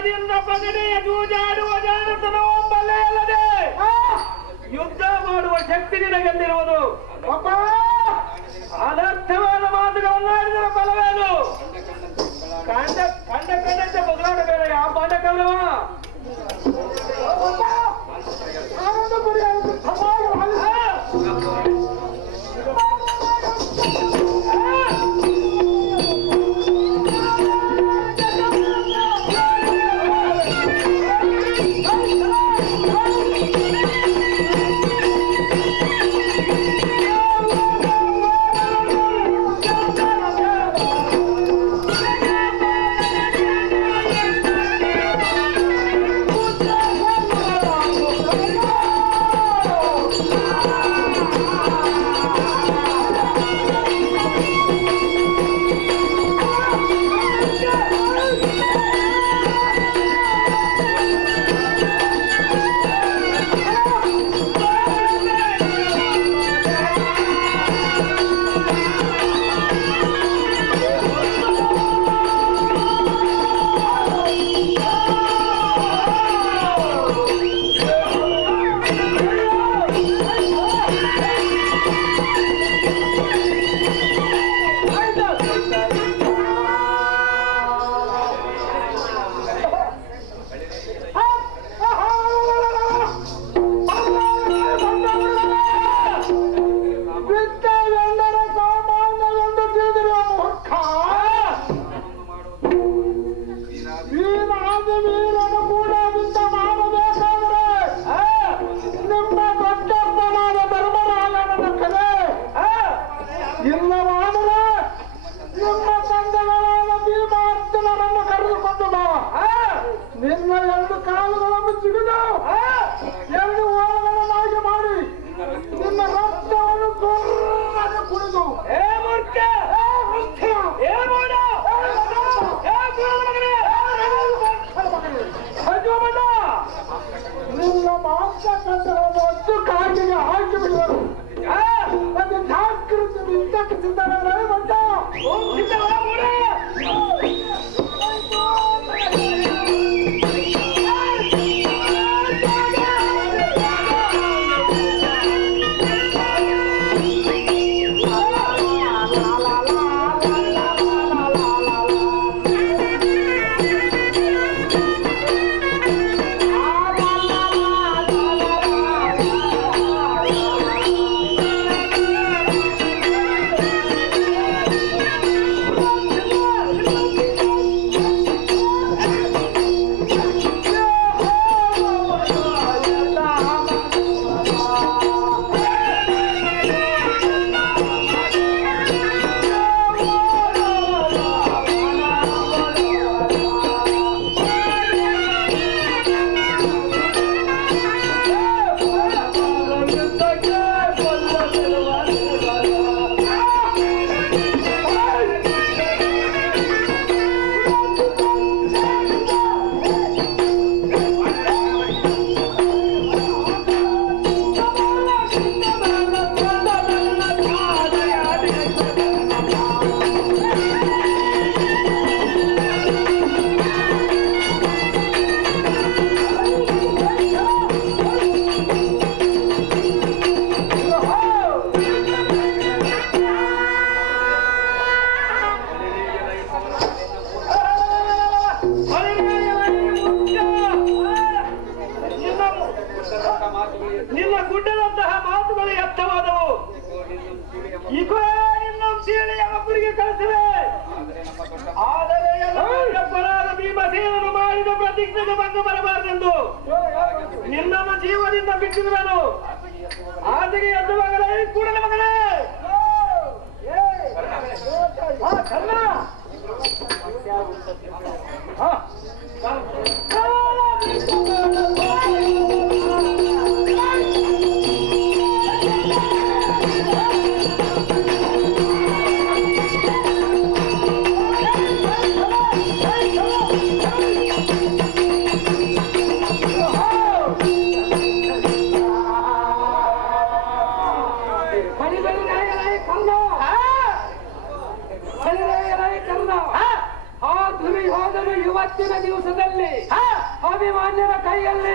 ಧೈರ್ಯದಿಂದ ಪಗಡೆಯ ಜೂಜಾಡುವ ಜಾನತನ ಒಬ್ಬಲ್ಲೇ ಅಲ್ಲದೆ ಯುದ್ಧ ಮಾಡುವ ಶಕ್ತಿ ನಿನಗೆಲ್ಲಿರುವುದು. ಅನರ್ಥವಾದ ಮಾತುಗಳನ್ನಾಡಿದರ ಫಲವೇನು? ಕಂಡಂತೆ ಬದಲಾಡಬೇಡ. ಯಾವ ಪಾಂಡಕೌರವ ನಿನ್ನ ಎರಡು ಕಾಲುಗಳನ್ನು ಜಿಗಿದು ಎರಡು ಓಳಗಳನ್ನಾಗಿ ಮಾಡಿ ನಿನ್ನ ರಕ್ತವನ್ನು ಕುಡಿದು ನಿನ್ನ ಮಾಂಸ ಕಂಡಗಳನ್ನು ಅಷ್ಟು ಕಾಗಿಗೆ ಹಾಕಿ ಬಿಡುವರು. ಅದು ಜಾಗೃತಿ ಯುದ್ಧಕ್ಕೆ ಸಿದ್ಧರಾದರೆ ಬಂದ ನಿನ್ನ ಗುಡ್ಡದಂತಹ ಮಾತುಗಳು ವ್ಯರ್ಥವಾದವು. ಈಗ ಇನ್ನೊಂದು ಸೀಳೆಯ ಒಬ್ಬರಿಗೆ ಕಳಿಸಿವೆ. ಆದರೆ ಅಪರಾಧ ಭೀಮಸೇನನು ಮಾಡಿದ ಪ್ರತಿಜ್ಞೆಗೆ ಭಂಗ ಬರಬಾರದೆಂದು ನಿನ್ನನ್ನು ಜೀವದಿಂದ ಬಿಟ್ಟಿರುವೆನು. ಆಚೆಗೆ ಎದ್ದು ಮಗನೇ, ಕೂಡಲ ಮಗನೇ. ಇವತ್ತಿನ ದಿವಸದಲ್ಲಿ ಅಭಿಮಾನ್ಯರ ಕೈಯಲ್ಲಿ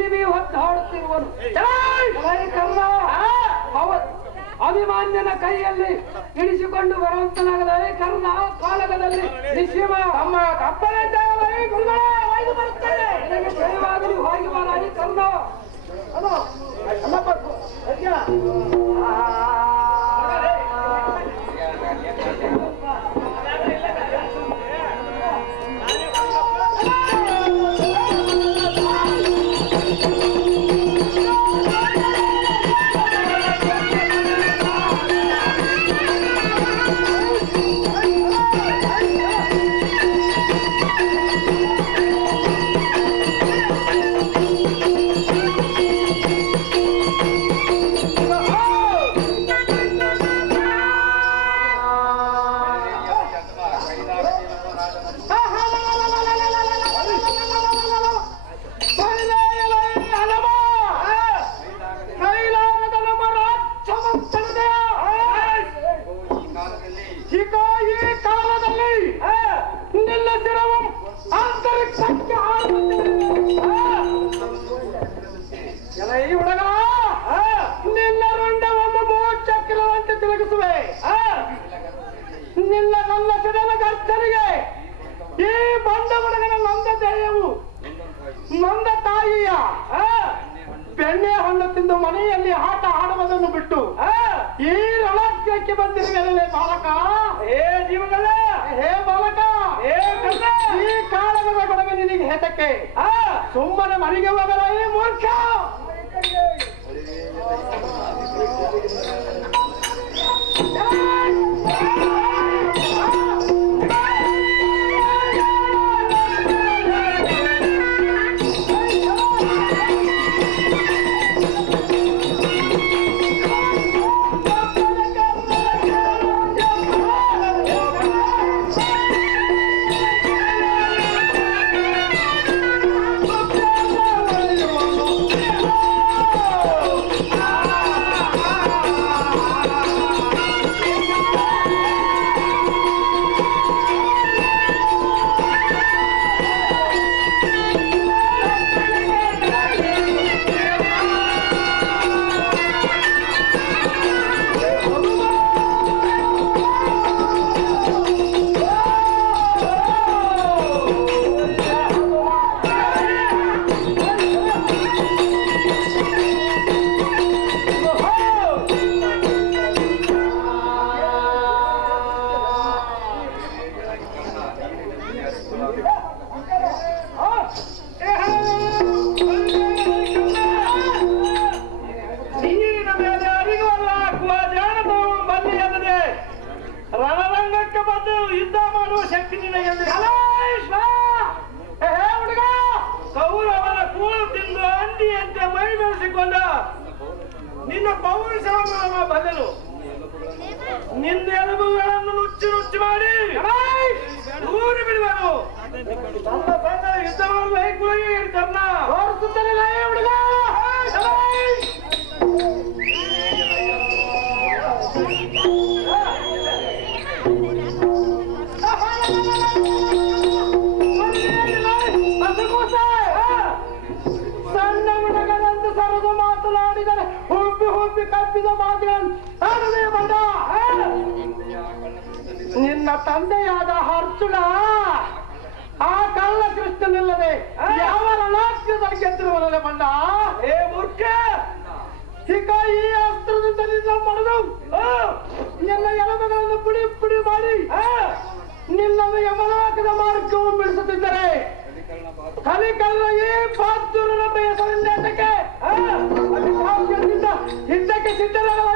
ಲಿಬಿ ಹೊತ್ತಾಡುತ್ತಿರುವನು ಕರ್ಣ ಅಭಿಮಾನ್ಯನ ಕೈಯಲ್ಲಿ ಇಳಿಸಿಕೊಂಡು ಬರುವಂತನಾಗದ ಕರ್ಣ ಕಾಲಕದಲ್ಲಿ ನಿಶ್ಚಿಮ ತಮ್ಮ ತಪ್ಪನೇ ಬರುತ್ತಾರೆ ಜಯವಾಗಲಿ ಹೋಗಿ ಬಾರಾಗಿ ಕರ್ಣ ಅದು ನೊಂದ ತಾಯಿಯ ಬೆಣ್ಣೆ ಹಣ್ಣು ತಿಂದು ಮನೆಯಲ್ಲಿ ಆಟ ಆಡುವುದನ್ನು ಬಿಟ್ಟು ಈ ರಣಕ್ಕೆ ಬಂದಿರುವೆ ಬಾಲಕ. ಹೇ ಜೀವಗಳ, ಹೇ ಬಾಲಕ, ಈ ಕಾಲದ ಕೊಡಗೆ ನಿನಗೆ ಹೇತಕ್ಕೆ? ಸುಮ್ಮನೆ ಮನೆಗೆ ಹೋಗಲ ಈ ಮೂರ್ಖ. ರಣರಂಗಕ್ಕೆ ಬಂದು ಯುದ್ಧ ಮಾಡುವ ಶಕ್ತಿ ನಿನಗೆ ಹುಡುಗ. ಕೌರವನ ಕೂಳು ತಿಂದು ಅಂಡಿಯಂತೆ ಮೈ ಬೆಳೆಸಿಕೊಂಡ ನಿನ್ನ ಪೌರುಷವನ್ನು ಬದಲು ನಿನ್ನ ಎಲುಬುಗಳನ್ನು ನುಚ್ಚು ನುಚ್ಚು ಮಾಡಿ ಊರಿ ಬಿಡುವನು. ತನ್ನ ತಂದ ಯುದ್ಧವನ್ನು ಕುಳಗೆ ತನ್ನ ತೋರಿಸುತ್ತಲಿಲ್ಲ ಹುಡುಗ. ಸಣ್ಣ ಹುಡುಗನಂತ ಸರದು ಮಾತನಾಡಿದರೆ ಹುಬ್ಬಿ ಹುಬ್ಬಿ ಕಪ್ಪಿದ ಮಾತುಗಳನ್ನು ಆಡದೆ ಬಂದ. ನಿನ್ನ ತಂದೆಯಾದ ಅರ್ಜುನ ಆ ಕಳ್ಳ ಕೃಷ್ಣನಿಲ್ಲದೆ ಯಾವ ರಣಾಸ್ತ್ರದಲ್ಲಿ ಗೆದ್ದಿರುವಲ್ಲೇ ಬಂದ. ಏ ಮೂರ್ಖ, ಈಗ ಈ ಅಸ್ತ್ರದಿಂದ ನಿನ್ನ ಪಡೆದು ನಿನ್ನ ಎಲುಬುಗಳನ್ನು ಪುಡಿ ಪುಡಿ ಮಾಡಿ ನಿನ್ನನ್ನು ಯಮಲೋಕದ ಮಾರ್ಗವನ್ನು ಬಿಡಿಸುತ್ತಿದ್ದರೆ ಕಲಿಕಲ್ಲ ಈ ಪಾತ್ರನ ಬಯಸಲಿಂದಕ್ಕೆ ಹಿಂದಕ್ಕೆ ಸಿದ್ಧರಾಗಲ್ಲ.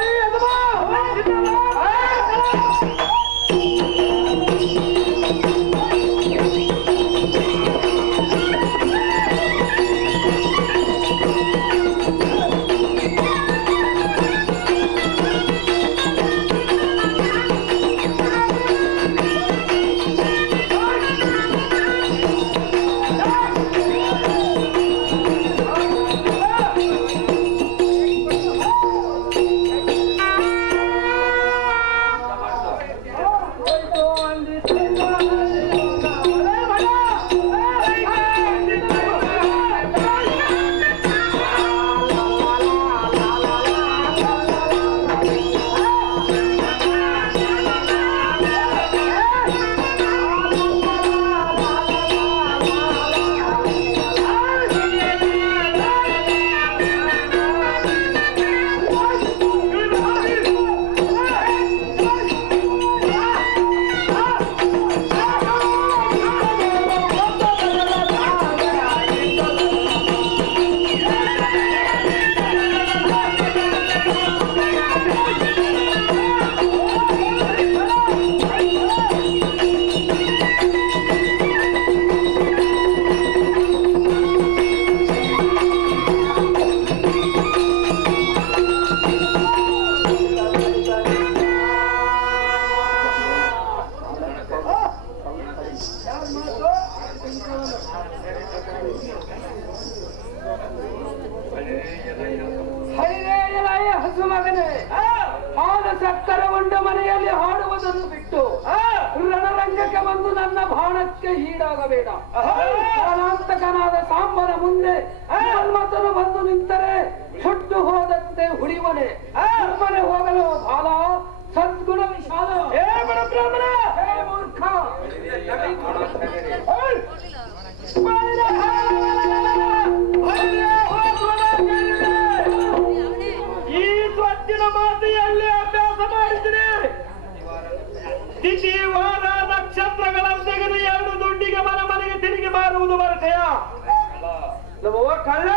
ಬಂದು ನನ್ನ ಬಾಣಕ್ಕೆ ಈಡಾಗಬೇಡ. ಕಾಲಾಂತಕನಾದ ಸಾಂಬನ ಮುಂದೆ ಮನ್ಮಥನು ಬಂದು ನಿಂತರೆ ಸುಟ್ಟು ಹೋದಂತೆ ಹುಡಿವನೆ. ಸುಮ್ಮನೆ ಹೋಗಲು ಬಾಲ ಸದ್ಗುಣ ವಿಶಾಲ. ಮೂರ್ಖ ಈ ಸ್ವತ್ತಿನ ಮಾತೆಯಲ್ಲಿ ಅಭ್ಯಾಸ ಮಾಡಿದ್ರೆ ತಿಥಿ ವಾರ ನಕ್ಷತ್ರಗಳನ್ನು ತೆಗೆದು 2 ದುಡ್ಡಿಗೆ ಮನೆಗೆ ತಿರುಗಿ ಮಾರುವುದು ಬರತೆಯ ನಮ್ಮವ್ವ ಕಳ್ಳ.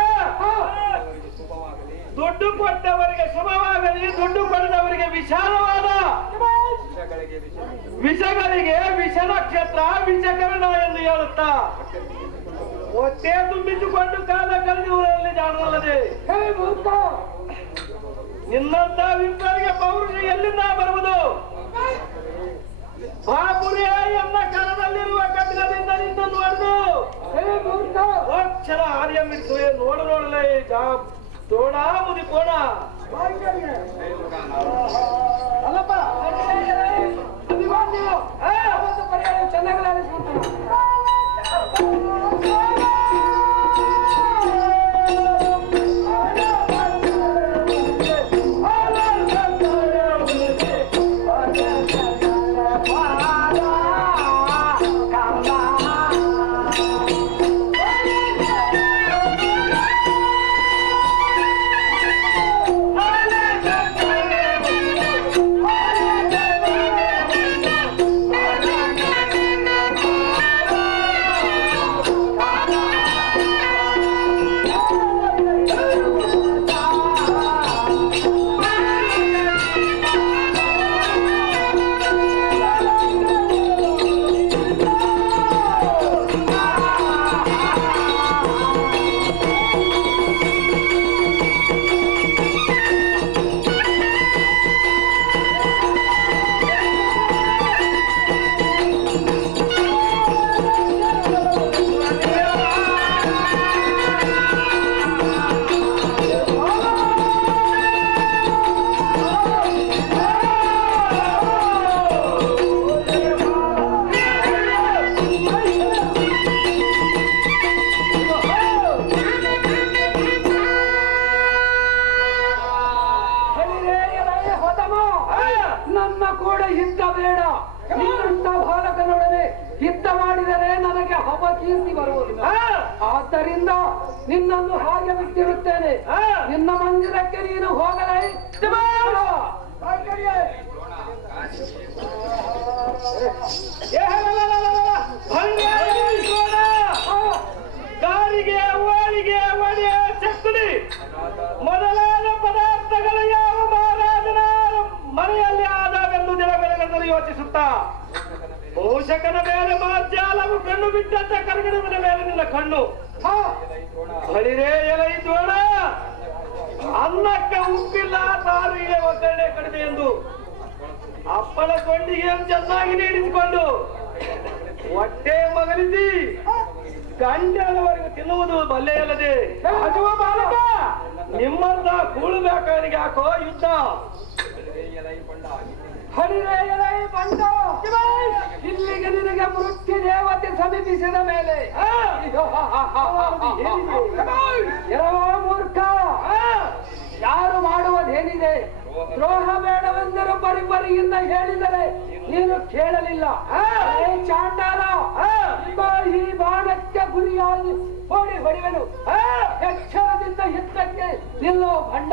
ದುಡ್ಡು ಕೊಟ್ಟವರಿಗೆ ಶುಭವಾಗಲಿ, ದುಡ್ಡು ಕೊಡದವರಿಗೆ ವಿಶಾಲವಾದ ವಿಷಗಳಿಗೆ ವಿಷ ನಕ್ಷತ್ರ ವಿಷಕರಣ ಎಂದು ಹೇಳುತ್ತಾ ಹೊಟ್ಟೆ ತುಂಬಿಸಿಕೊಂಡು ಕಾಲ ಕಳೆದಿರುವರಲ್ಲಿ ಜಾಣವಲ್ಲದೆ ನಿನ್ನಂತ ವಿಪ್ರರಿಗೆ ಪೌರುಷ ಎಲ್ಲಿಂದ ಬರುವುದು? ಬಾಪುರಿಯ ಎನ್ನ ಕರದಲ್ಲಿರುವ ಕಟ್ಟಡದಿಂದ ನಿನ್ನನ್ನು ಹೊಡೆದು ಅಕ್ಷರ ಆರ್ಯ ಮಿಡಿಸುವೆ. ನೋಡಲೇ ಜೋಡ ಮುದಿ ಕೋಣ ಅಲ್ಲಪ್ಪ ಅಭಿಮಾನ್ಯ ಪರಿಹಾರ ಚೆನ್ನಾಗಿ ನನ್ನ ಕೂಡ ಯುದ್ಧ ಬೇಡ. ನಿನ್ನಂತ ಬಾಲಕನೊಡನೆ ಯುದ್ಧ ಮಾಡಿದರೆ ನನಗೆ ಅಪಕೀರ್ತಿ ಬರುವುದಿಲ್ಲ. ಆದ್ದರಿಂದ ನಿನ್ನನ್ನು ಹಾಗೆ ಬಿಟ್ಟಿರುತ್ತೇನೆ. ನಿನ್ನ ಮಂದಿರಕ್ಕೆ ನೀನು ಹೋಗಲೇ ಕಾರಿಗೆ ಹೋಳಿಗೆ ಒಡೆ ಚಕ್ಕುಲಿ ಮೊದಲಾದ ಪದಾರ್ಥಗಳು ಯಾವ ಮಹಾರಾಜನ ಮನೆಯಲ್ಲಿ ಆದಾವೆಂದು ದಿನಬೆಳಗನ್ನು ಯೋಚಿಸುತ್ತಾ ಪೋಷಕನ ಮೇಲೆ ಮಾರ್ಜಾಲವು ಕಣ್ಣು ಬಿಟ್ಟಂತ ಕರಗಡವನ ಮೇಲೆ ನಿನ್ನ ಕಣ್ಣು ಹರಿರೇ ಎಲೈ ಜೋಳ ಅನ್ನಕ್ಕೆ ಉಪ್ಪಿಲ್ಲ, ಸಾರಿಗೆ ಒಗ್ಗರಣೆ ಕಡಿಮೆ ಎಂದು ಅಪ್ಪಳ ಕೊಂಡಿಗೆ ಚೆನ್ನಾಗಿ ನೀಡಿಸಿಕೊಂಡು ಹೊಟ್ಟೆ ಮಗಲಿಸಿ ಗಂಡನವರೆಗೂ ತಿನ್ನುವುದು ಬಲ್ಲೆಯಲ್ಲದೆ ಅಜುವ ಬಾಲಕ ನಿಮ್ಮನ್ನ ಕೂಳುಬೇಕಾರಿಗೆ ಹಾಕೋ ಯುದ್ಧ. ಇಲ್ಲಿಗೆ ನಿನಗೆ ಮೃತ್ಯು ದೇವತೆ ಸಮೀಪಿಸಿದ ಮೇಲೆ ಮೂರ್ಖ ಯಾರು ಮಾಡುವುದೇನಿದೆ? ದ್ರೋಹ ಬೇಡವೆಂದರೂ ಪರಿಪರಿಯಿಂದ ಹೇಳಿದರೆ ನೀನು ಕೇಳಲಿಲ್ಲ. ಚಾಂಡಾಲ ಈ ಬಾಣಕ್ಕೆ ಗುರಿಯಾಗಿ ಹೊಡಿವೆನು. ಎಚ್ಚರದಿಂದ ಯುದ್ಧಕ್ಕೆ ನಿಲ್ಲೋ ಭಂಡ.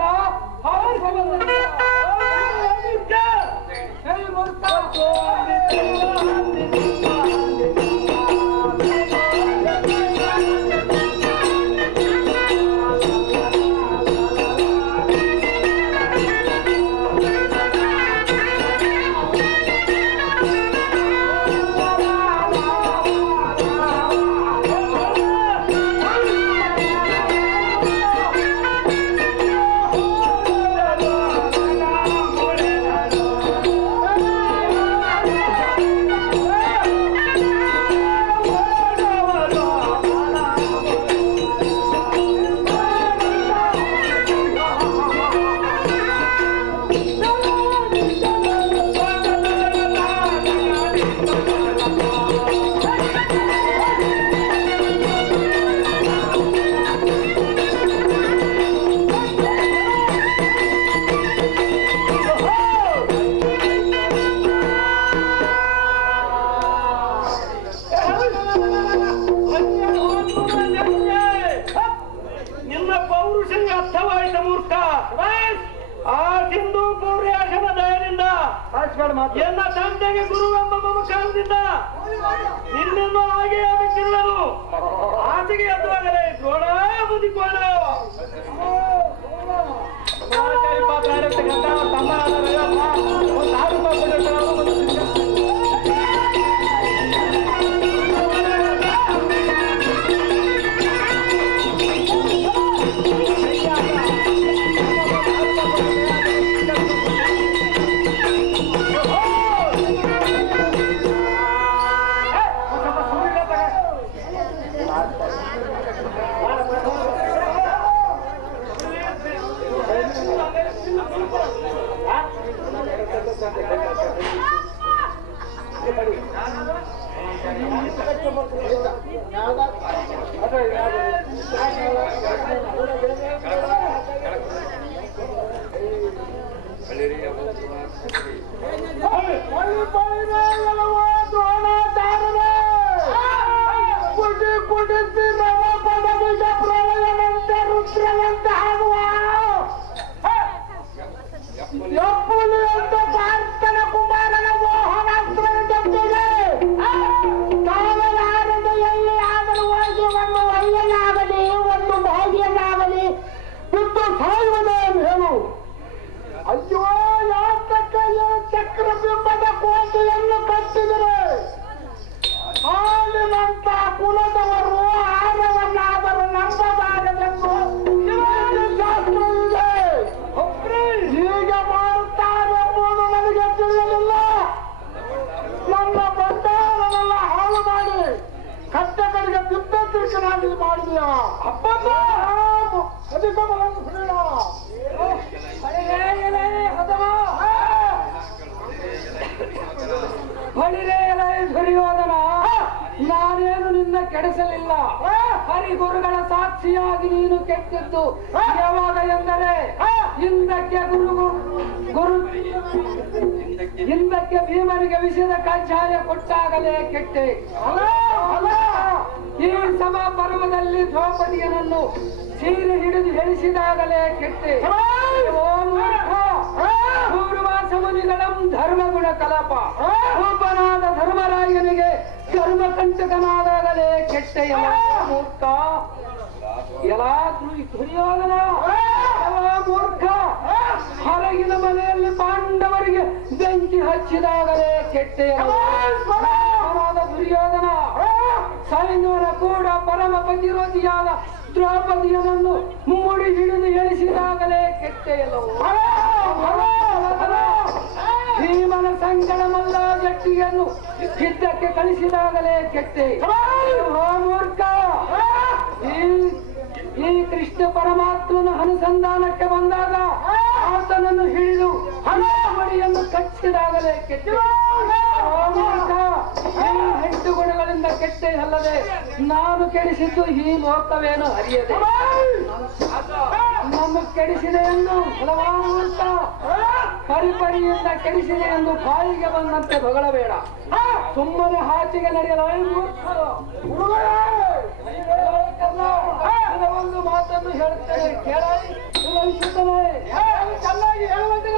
ಎನ್ನ ತಂದೆಗೆ ಗುರುವೆಂಬ ಮಮಕಾರದಿಂದ ನಿನ್ನನ್ನು ಹಾಗೆಯೇ ಬಿಟ್ಟಿರುವೆನು. ಆಚೆಗೆ ಎದ್ದುವಾಗಲೇ ದ್ರೋಣ ಮುದಿಕೋಣ ಪಾತ್ರ ಆಡಿರ್ತಕ್ಕಂಥ ತಮ್ಮ ಒಂದು 6 ರೂಪಾಯಿ ಚಕ್ರಬಿಂಬದ ಕೋಟೆಯನ್ನು ಕಟ್ಟಿದರೆ ಹಾಲಿನಂತ ಕುಲದವರು ಆರವನ್ನಾದರೂ ನಂಬಬಾರದೆಂದು ಶಾಸ್ತ್ರವಿದೆ. ಹೀಗೆ ಮಾಡುತ್ತಾರೆಂಬುದು ನನಗೆ ತಿಳಿಯಲಿಲ್ಲ. ನನ್ನ ಬಂಡಾರನೆಲ್ಲ ಹಾಳು ಮಾಡಿ ಕಟ್ಟೆಗಳಿಗೆ ದಿಬ್ಬೆತ್ತಿರಿಕನಾಗಿ ಮಾಡಿದೆಯಾ? ಅಬ್ಬಬ್ಬ ಅಧಿಕ ದುರ್ಯೋಧನ, ನಾನೇನು ನಿನ್ನ ಕೆಡಿಸಲಿಲ್ಲ. ಹರಿಗುರುಗಳ ಸಾಕ್ಷಿಯಾಗಿ ನೀನು ಕೆಟ್ಟಿದ್ದು ಯಾವಾಗ ಎಂದರೆ ಹಿಂದಕ್ಕೆ ಭೀಮನಿಗೆ ವಿಷದ ಕಜ್ಜಾಯ ಕೊಟ್ಟಾಗಲೇ ಕೆಟ್ಟೆ. ಈ ಸಭಾ ಪರ್ವದಲ್ಲಿ ದ್ರೌಪದಿಯನನ್ನು ಸೀರೆ ಹಿಡಿದು ಹೇಳಿಸಿದಾಗಲೇ ಕೆಟ್ಟೆ. ಪೂರ್ವಾಸ ಮುನಿಗಳಂ ಧರ್ಮಗುಣ ಕಲಪ ಒಬ್ಬನಾದ ಧರ್ಮರಾಯನಿಗೆ ಧರ್ಮಕಂಟಕನಾದಾಗಲೇ ಕೆಟ್ಟೆಯ ಮೂರ್ಖ. ಎಲ್ಲ ದುರ್ಯೋಧನ ಮೂರ್ಖ, ಹೊರಗಿನ ಮನೆಯಲ್ಲಿ ಪಾಂಡವರಿಗೆ ಬೆಂಕಿ ಹಚ್ಚಿದಾಗಲೇ ಕೆಟ್ಟೆಯ ದುರ್ಯೋಧನ. ಸೈನ್ಯವರ ಕೂಡ ಪರಮ ಪ್ರತಿರೋಧಿಯಾದ ದ್ರೌಪದಿಯನನ್ನು ಮುಡಿ ಹಿಡಿದು ಎಳಿಸಿದಾಗಲೇ ಕೆಟ್ಟೆಯಲ್ಲವು. ಭೀಮನ ಸಂಗಡ ಮಲ್ಲ ಜಟ್ಟಿಯನ್ನು ಯುದ್ಧಕ್ಕೆ ಕಳಿಸಿದಾಗಲೇ ಕೆಟ್ಟೆ. ಮೂರ್ಖ, ಈ ಕೃಷ್ಣ ಪರಮಾತ್ಮನ ಅನುಸಂಧಾನಕ್ಕೆ ಬಂದಾಗ ಆತನನ್ನು ಹಿಡಿದು ಹಣಮಡಿಯನ್ನು ಕಚ್ಚಿದಾಗಲೇ ಕೆಟ್ಟೆ. ಮೂರ್ಖ, ಈ 8 ಗುಣಗಳಿಂದ ಕೆಟ್ಟೆ ಅಲ್ಲದೆ ನಾನು ಕೆಡಿಸಿದ್ದು ಈ ಲೋಕವೇನು ಹರಿಯದೆ ನಮ್ಮ ಕೆಡಿಸಿದೆ ಎಂದು ಹಲವಾರು ಅಂತ ಪರಿಪರಿಯಿಂದ ಕೆಡಿಸಿದೆ ಎಂದು ಬಾಯಿಗೆ ಬಂದಂತೆ ಹೊಗಳಬೇಡ. ಸುಮ್ಮನೆ ಹಾಚಿಗೆ ನಡೆಯಲು ಒಂದು ಮಾತನ್ನು ಹೇಳುತ್ತೇನೆ, ಕೇಳಾಯಿ ಚೆನ್ನಾಗಿ ಹೇಳುವಂತೆ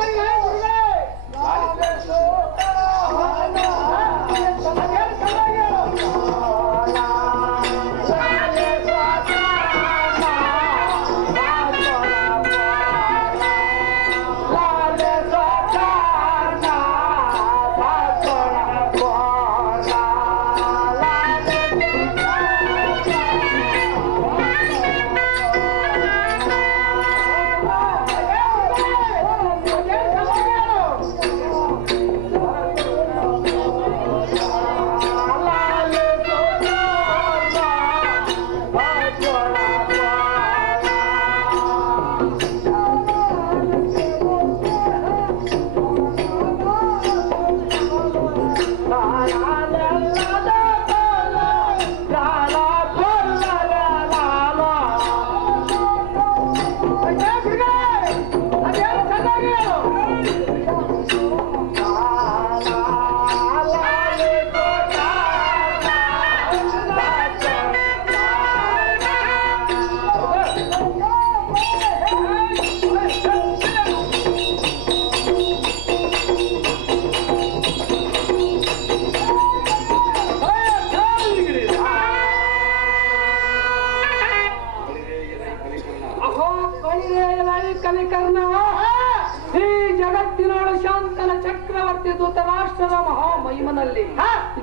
ಧೃತರಾಷ್ಟ್ರದ ಮಹಾಮಹಿಮನಲ್ಲಿ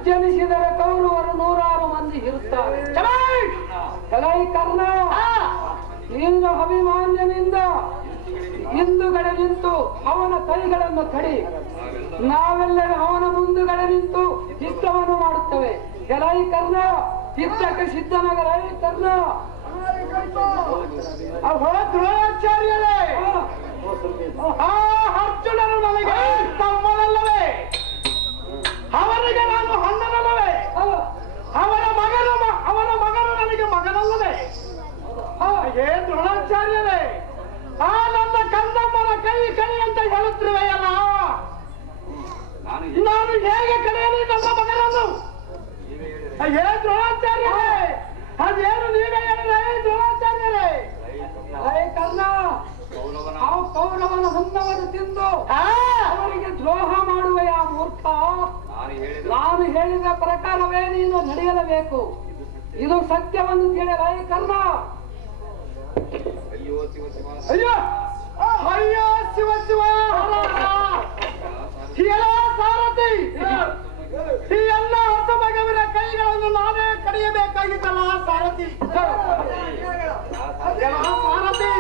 ಜನಿಸಿದರೆ ಕೌರವರು 106 ಮಂದಿ ಇರುತ್ತಾರೆ. ಎಲೈ ಕರ್ಣ, ನೀನು ಅಭಿಮಾನ್ಯನಿಂದ ಹಿಂದುಗಡೆ ನಿಂತು ಅವನ ಕೈಗಳನ್ನು ಕಡಿ, ನಾವೆಲ್ಲರೂ ಅವನ ಮುಂದುಗಡೆ ನಿಂತು ಯುದ್ಧವನ್ನು ಮಾಡುತ್ತೇವೆ. ಎಲೈ ಕರ್ಣ, ಯುದ್ಧಕ್ಕೆ ಸಿದ್ಧನಾಗಲೈ ಕರ್ಣ. ದ್ರೋಣಾಚಾರ್ಯರೇ, ಆ ಅರ್ಜುನನು ನನಗೆ ತಮ್ಮನಲ್ಲವೇ? ಅವರಿಗೆ ನಾನು ಅಣ್ಣನಲ್ಲವೇ? ಅವನ ಮಗನು ನನಗೆ ಮಗನಲ್ಲವೇ? ಹೇ ದ್ರೋಣಾಚಾರ್ಯರೇ, ಆ ನನ್ನ ಕಂದಮ್ಮನ ಕೈ ಕಣಿ ಅಂತ ಹೇಳುತ್ತಿರುವೆಯಲ್ಲ, ನಾನು ಹೇಗೆ ಕಳೆಯಲಿ ನನ್ನ ಮಗನನ್ನು? ಹೇ ದ್ರೋಣಾಚಾರ್ಯರೇ, ಅದೇನು ನೀವೇ ಹೇಳಿದ್ರೆ ದ್ರೋಣಾಚಾರ್ಯರೇ? ಕರ್ಣ, ಆ ಕೌರವನ ಹನ್ನವನ್ನು ತಿಂದು ಅವರಿಗೆ ದ್ರೋಹ ಮಾಡುವೆಯ ಮೂರ್ಖ? ನಾನು ಹೇಳಿದ ಪ್ರಕಾರವೇ ನೀನು ನಡೆಯಲೇಬೇಕು. ಇದು ಸತ್ಯವನ್ನು ತಿಳಿಯಲೇ ಕರ್ಣ. ಅಯ್ಯೋ ಅಯ್ಯೋ ಶಿವ ಶಿವ, ಸಾರಥಿ, ಈ ಎಲ್ಲ ಹೊಸ ಮಗವಿನ ಕೈಗಳನ್ನು ನಾನೇ ಕಡಿಯಬೇಕಾಗಿದ್ದಲ್ಲ ಸಾರಥಿ. ಸಾರಥಿ,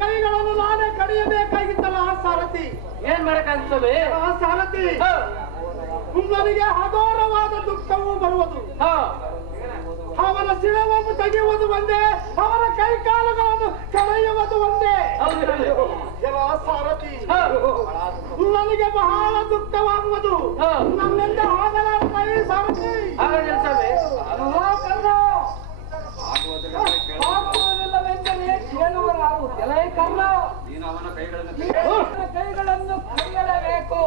ಕೈಗಳನ್ನು ನಾನೇ ಕಡಿಯಬೇಕಾಗಿತ್ತಲ್ಲ ಸಾರಥಿ. ಏನ್ ಮಾಡಕ್ಕಾಗ್ತದೆ ಸಾರಥಿ? ನನಗೆ ಹಗೋರವಾದ ದುಃಖವೂ ಬರುವುದು. ಅವನ ಶಿರವನ್ನು ತೆಗೆಯುವುದು ಒಂದೇ, ಅವನ ಕೈ ಕಾಲುಗಳನ್ನು ಕಳೆಯುವುದು ಒಂದೇ. ಸಾರಥಿ, ನನಗೆ ಬಹಳ ದುಃಖವಾಗುವುದು. ನಮ್ಮಿಂದ ಆಗಲಾರದೆ ಸಾರಥಿ. ಕೇಳುವರಾರು ಎಲೈ ಕರ್ಣ, ಕೈಗಳನ್ನು ಕಡಿಯಲೇಬೇಕು.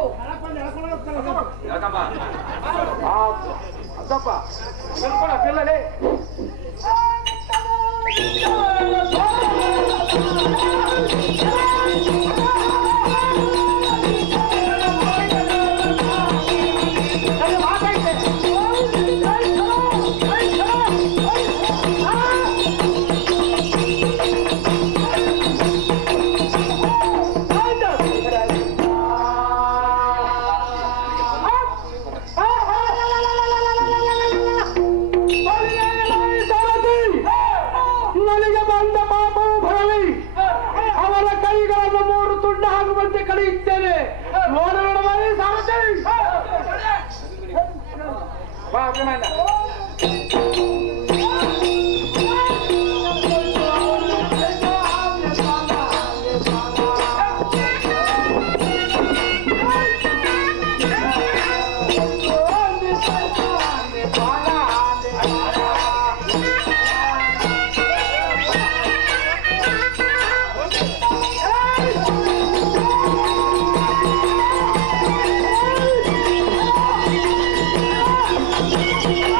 ಪಿಲ್ಲಲೆ ಕಳೆಯುತ್ತೇನೆ. Yeah.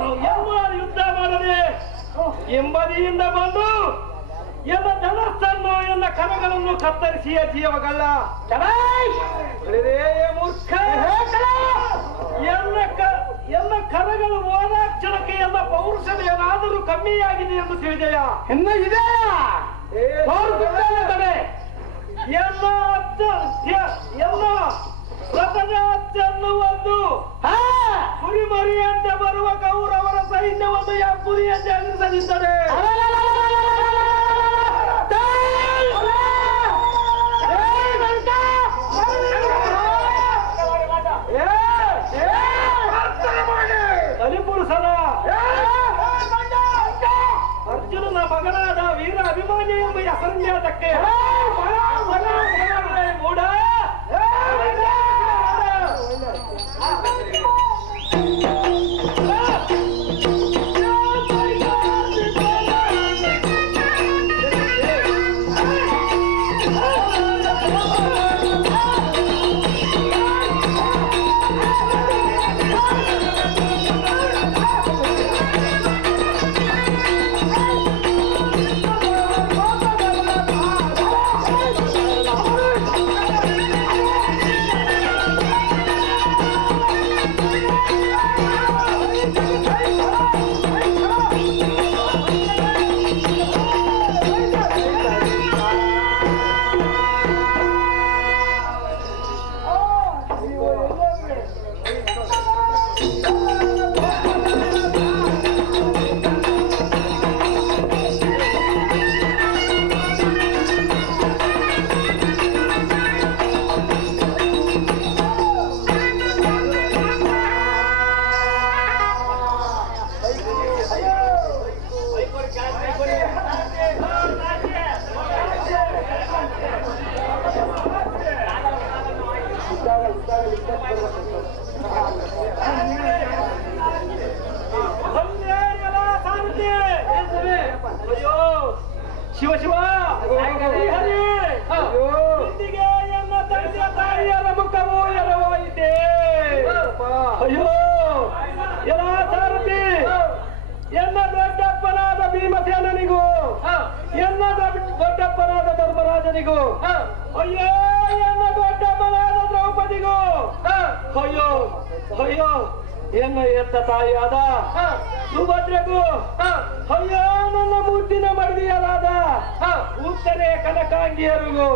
ಎಲ್ಲ ಯುದ್ಧ ಮಾಡದೆ ಎಂಬದಿಯಿಂದ ಬಂದು ಎಲ್ಲ ಧನಸ್ಸನ್ನು ಎಲ್ಲ ಕರಗಳನ್ನು ಕತ್ತರಿಸಿಯ ಜೀವಗಳ್ಳ ಮೂರ್ಖ ಎಲ್ಲ ಕರಗಳು ಓದಾಕ್ಷರಕ್ಕೆ ಎಲ್ಲ ಪೌರುಷದ ಏನಾದರೂ ಕಮ್ಮಿಯಾಗಿದೆ ಎಂದು ತಿಳಿದೆಯಾ? ಇನ್ನು ಇದೆಯಾ? ಎಲ್ಲ ರಥದ ಅಚ್ಚನ್ನು ಒಂದು ಕುರಿಮರಿಯಂತೆ ಬರುವ ಕೌರವರ ಸೈನ್ಯವನ್ನು ಪುರಿಯಂತೆ ಎದುರಿಸಲಿದ್ದಾರೆ. ಕಲಿಪುರುಷನ ಅರ್ಜುನನ ಮಗನಾದ ವೀರ ಅಭಿಮಾನಿ ಎಂಬ ಹೆಸರಿನ್ಯಾತಕ್ಕೆ ಮೂಢ ಶಿವ ಶಿವ ಇಂದಿಗೆ ಎನ್ನ ತಂದೆ ತಾಯಿಯರ ಮುಖವು ಎರವಾಯಿತೆ. ಅಯ್ಯೋ ಎಲ್ಲ ಸಾರಥಿ ಎನ್ನ ದೊಡ್ಡಪ್ಪನಾದ ಭೀಮಸೇನನಿಗೂ ಎನ್ನ ದೊಡ್ಡಪ್ಪನಾದ ಧರ್ಮರಾಜನಿಗೂ ಅಯ್ಯೋ ಎನ್ನ ದೊಡ್ಡಪ್ಪನಾದ ದ್ರೌಪದಿಗೂ ಅಯ್ಯೋ ಅಯ್ಯೋ ಎನ್ನ ಎತ್ತ ತಾಯಿಯಾದ ಸುಭದ್ರೆಗೂ ಅಯ್ಯೋ ನನ್ನ ಮುದ್ದಿನ ಮಡದಿಯರಾದ ಉತ್ತರೆ ಕನಕಾಂಗಿಯರಿಗೂ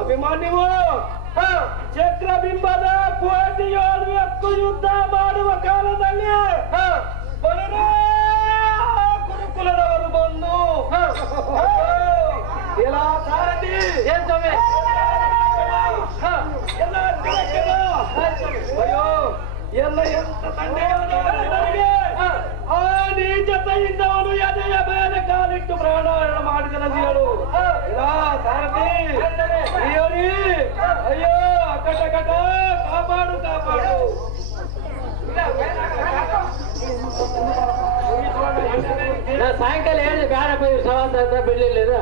ಅಭಿಮಾನ್ಯವು ಚಕ್ರಬಿಂಬದ ಕೋಟೆಯೋಳಕ್ಕೂ ಯುದ್ಧ ಮಾಡುವ ಕಾಲದಲ್ಲಿ ಗುರುಕುಲದವರು ಬಂದು ಎಲ್ಲ ಸಾರಥಿ ಎಲ್ಲ ಅಯ್ಯೋ ಎಲ್ಲ ಎಂತ ತಂದೆಯಾದ ನನಗೆ ಆ ನೀಚತೆಯಿಂದವನು ಎದೆಯ ಮೇಲೆ ಕಾಲಿಟ್ಟು ಪ್ರಾಣಾಯಾಮ ಮಾಡಿದನಂತ ಹೇಳು. ಸಾರಥಿ ಅಯ್ಯೋರಿ ಅಯ್ಯೋ ಕಟ ಕಟ ಕಾಪಾಡು ಕಾಪಾಡು. ಸಾಯಂಕಾಲ ಹೇಳಿ ಬೇಡಪ್ಪ ಇವ್ರು ಸವಾಸ ಅಂತ ಬಿಡ್ಲಿಲ್ಲ.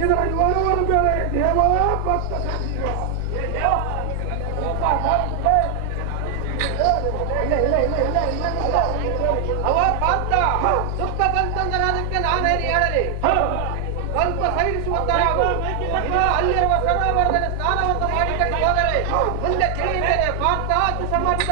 ಇದರ ವಿವರವನ್ನು ಬೇರೆ ದೇವ ಭಕ್ತ ಅವ ಪಾತ್ರ ದುಃಖ ಬಂತಂದ್ರೆ ಅದಕ್ಕೆ ನಾನೇನು ಹೇಳಲಿ ಸ್ವಲ್ಪ ಸಹಿಸುವಂತರಾಗು ಅಲ್ಲಿರುವ ಸರೋವರದಲ್ಲಿ ಸ್ನಾನವನ್ನು ಮಾಡಿಕೊಂಡು ಹೋದರೆ ಮುಂದೆ ತಿಳಿಯುತ್ತದೆ ಪಾತ್ರ ಅತಿ ಸಮರ್ಥ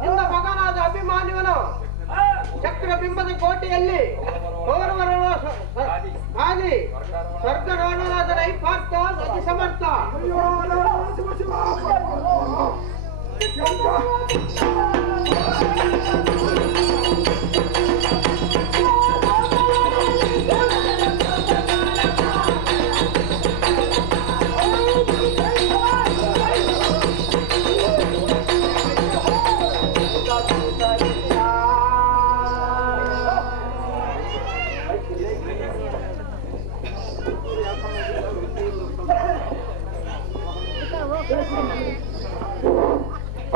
ನಿನ್ನ ಮಗನಾದ ಅಭಿಮಾನಿವನು ಚಕ್ರಬಿಂಬದ ಕೋಟೆಯಲ್ಲಿ ಆದಿ ಸ್ವರ್ಗರಾಣನಾದ ಪಾರ್ಥ ಅತಿ ಸಮರ್ಥ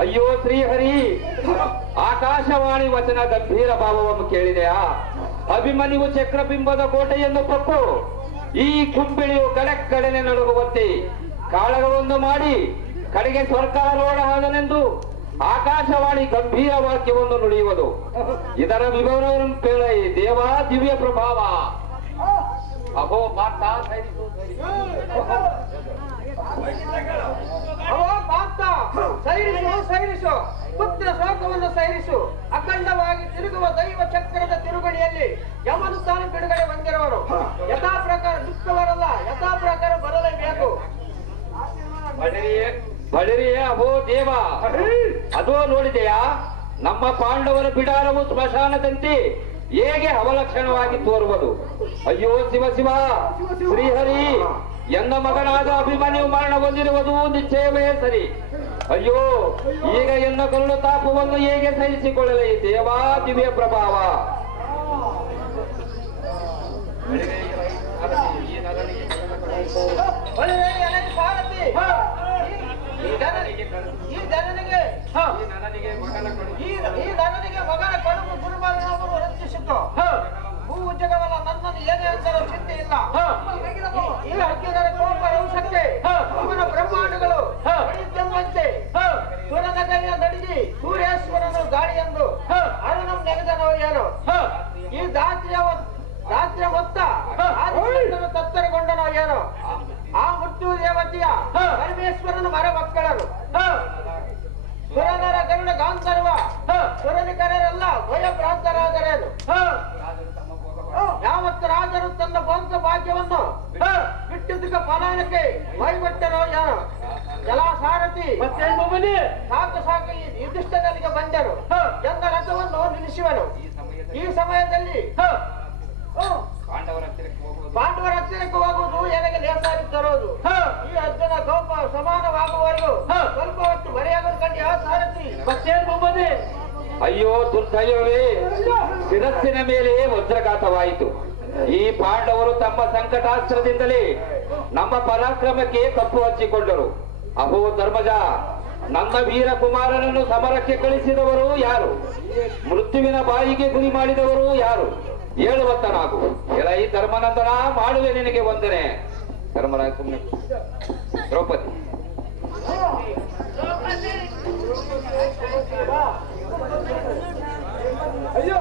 ಅಯ್ಯೋ ಶ್ರೀಹರಿ, ಆಕಾಶವಾಣಿ ವಚನ ಗಂಭೀರ ಭಾವವನ್ನು ಕೇಳಿದೆಯಾ? ಅಭಿಮನ್ಯು ಚಕ್ರಬಿಂಬದ ಕೋಟೆಯನ್ನು ಪಕ್ಕು ಈ ಕುಂಬಿಳಿಯು ಕಡೆನೆ ನಡುಗುವಂತೆ ಕಾಳಗವನ್ನು ಮಾಡಿ ಕಡೆಗೆ ಸ್ವರ್ಗಾರೋಹಣನೆಂದು ಆಕಾಶವಾಣಿ ಗಂಭೀರ ವಾಕ್ಯವನ್ನು ನುಡಿಯುವುದು. ಇದರ ವಿವರವನ್ನು ಕೇಳಿ ದೇವಾ ದಿವ್ಯ ಪ್ರಭಾವ. ಅಹೋ ಪಾರ್ಥ, ಸೈರಿಸು ಪುತ್ರ ಶೋಕವನ್ನು ಸೈರಿಸು. ಅಖಂಡವಾಗಿ ತಿರುಗುವ ದೈವ ಚಕ್ರದ ತಿರುಗಣಿಯಲ್ಲಿ ಯಮನುಸ್ಥಾನ ಬಿಡುಗಡೆ ಹೊಂದಿರುವರು. ಯಥಾ ಪ್ರಕಾರ ದುಃಖವರಲ್ಲ, ಯಥಾ ಪ್ರಕಾರ ಬರಲೇಬೇಕು. ಬಳಿರಿಯೇ ಅಹೋ ದೇವ, ಅದೋ ನೋಡಿದೆಯಾ? ನಮ್ಮ ಪಾಂಡವರ ಬಿಡಾರವು ಸ್ಮಶಾನದಂತೆ ಹೇಗೆ ಅವಲಕ್ಷಣವಾಗಿ ತೋರುವುದು. ಅಯ್ಯೋ ಶಿವ ಶಿವ, ಶ್ರೀಹರಿ, ಎನ್ನ ಮಗನಾದ ಅಭಿಮನ್ಯು ಮರಣ ಹೊಂದಿರುವುದು ನಿಶ್ಚಯವೇ ಸರಿ. ಅಯ್ಯೋ, ಈಗ ಎನ್ನ ಕರುಳು ತಾಪವನ್ನು ಹೇಗೆ ಸಹಿಸಿಕೊಳ್ಳಲಿ ದೇವಾ ದಿವ್ಯ ಪ್ರಭಾವ. ಈ ಮಗನ ಕಡುಬು ದುರ್ಬಲನವರು ರಕ್ಷಿಸಿತು. ಭೂ ಉದ್ಯೋಗವಲ್ಲ, ನನ್ನನ್ನು ಏನೇ ಅಂತಾರೋ ಚಿಂತೆ ಇಲ್ಲ. ಈ ಹಕ್ಕಿಗಳ ಕೋಪ ರಂಶಕ್ಕೆ ಅವನ ಬ್ರಹ್ಮಾಂಡಗಳು ಹೊಡೆಯುತ್ತೆಂಬಂತೆ ಸುರನ ಕೈಯ ನಡಿಗಿ ಸೂರ್ಯೇಶ್ವರನು ಗಾಳಿಯೆಂದು ಅರುಣಂ ನೆನೆದನೋ ಏನು. ಈ ರಾತ್ರಿಯ ಮೊತ್ತ ಆದಿಶಕ್ತನು ತತ್ತರಗೊಂಡನೋ ಏನು. ಆ ಮೃತ್ಯು ದೇವತೆಯ ಪರಮೇಶ್ವರನ ಮರ ಮಕ್ಕಳರು ಸುರನರ ಗರುಡ ಗಾಂಧರ್ವ ಸುರನಿಕರೆಲ್ಲ ಭಯಭ್ರಾಂತರಾದರೇನು. ಯಾವತ್ತು ರಾಜರು ತನ್ನ ಭೋಗ ಭಾಗ್ಯವನ್ನು ಬಿಟ್ಟಿದ್ದಕ್ಕೆ ಫಲಾನಕ್ಕೆ ಮೈಬಟ್ಟನೋ ಯಾರು. ಜಲಾಸಾರಥಿ ಸಾಕು ಯುಧಿಷ್ಠನಿಗೆ ಬಂದರು. ಎಂದ ರಥವನ್ನು ನಿಲ್ಲಿಸುವನು. ಈ ಸಮಯದಲ್ಲಿ ಪಾಂಡವರ ಹತ್ತಿರಕ್ಕೆ ಹೋಗುವುದು ನನಗೆ ಲೇಸಾಗಿ ತರೋದು. ಈ ಅರ್ಜುನ ಕೋಪ ಸಮಾನವಾಗುವವರೆಗೂ ಸ್ವಲ್ಪ ಹೊತ್ತು ಬರೆಯಾಗಲು ಕಂಡು ಸಾರಥಿ. ಅಯ್ಯೋ ದುರ್ದೈವವೇ, ಶಿರಸ್ಸಿನ ಮೇಲೆ ವಜ್ರಘಾತವಾಯಿತು. ಈ ಪಾಂಡವರು ತಮ್ಮ ಸಂಕಟಾಸ್ತ್ರದಿಂದಲೇ ನಮ್ಮ ಪರಾಕ್ರಮಕ್ಕೆ ಕಪ್ಪು ಹಚ್ಚಿಕೊಂಡರು. ಅಹೋ ಧರ್ಮಜ, ನನ್ನ ವೀರ ಕುಮಾರನನ್ನು ಸಮರಕ್ಕೆ ಕಳಿಸಿದವರು ಯಾರು? ಮೃತ್ಯುವಿನ ಬಾಯಿಗೆ ಗುರಿ ಮಾಡಿದವರು ಯಾರು? ಹೇಳುವಂತನಾಗು. ಎಲೈ ಧರ್ಮನಂದನ, ಮಾಡುವೆ ನಿನಗೆ ವಂದನೆ. ಧರ್ಮರಾಜ ಸುಮ್ಮನೆ. ದ್ರೌಪದಿ, ಅಯ್ಯೋ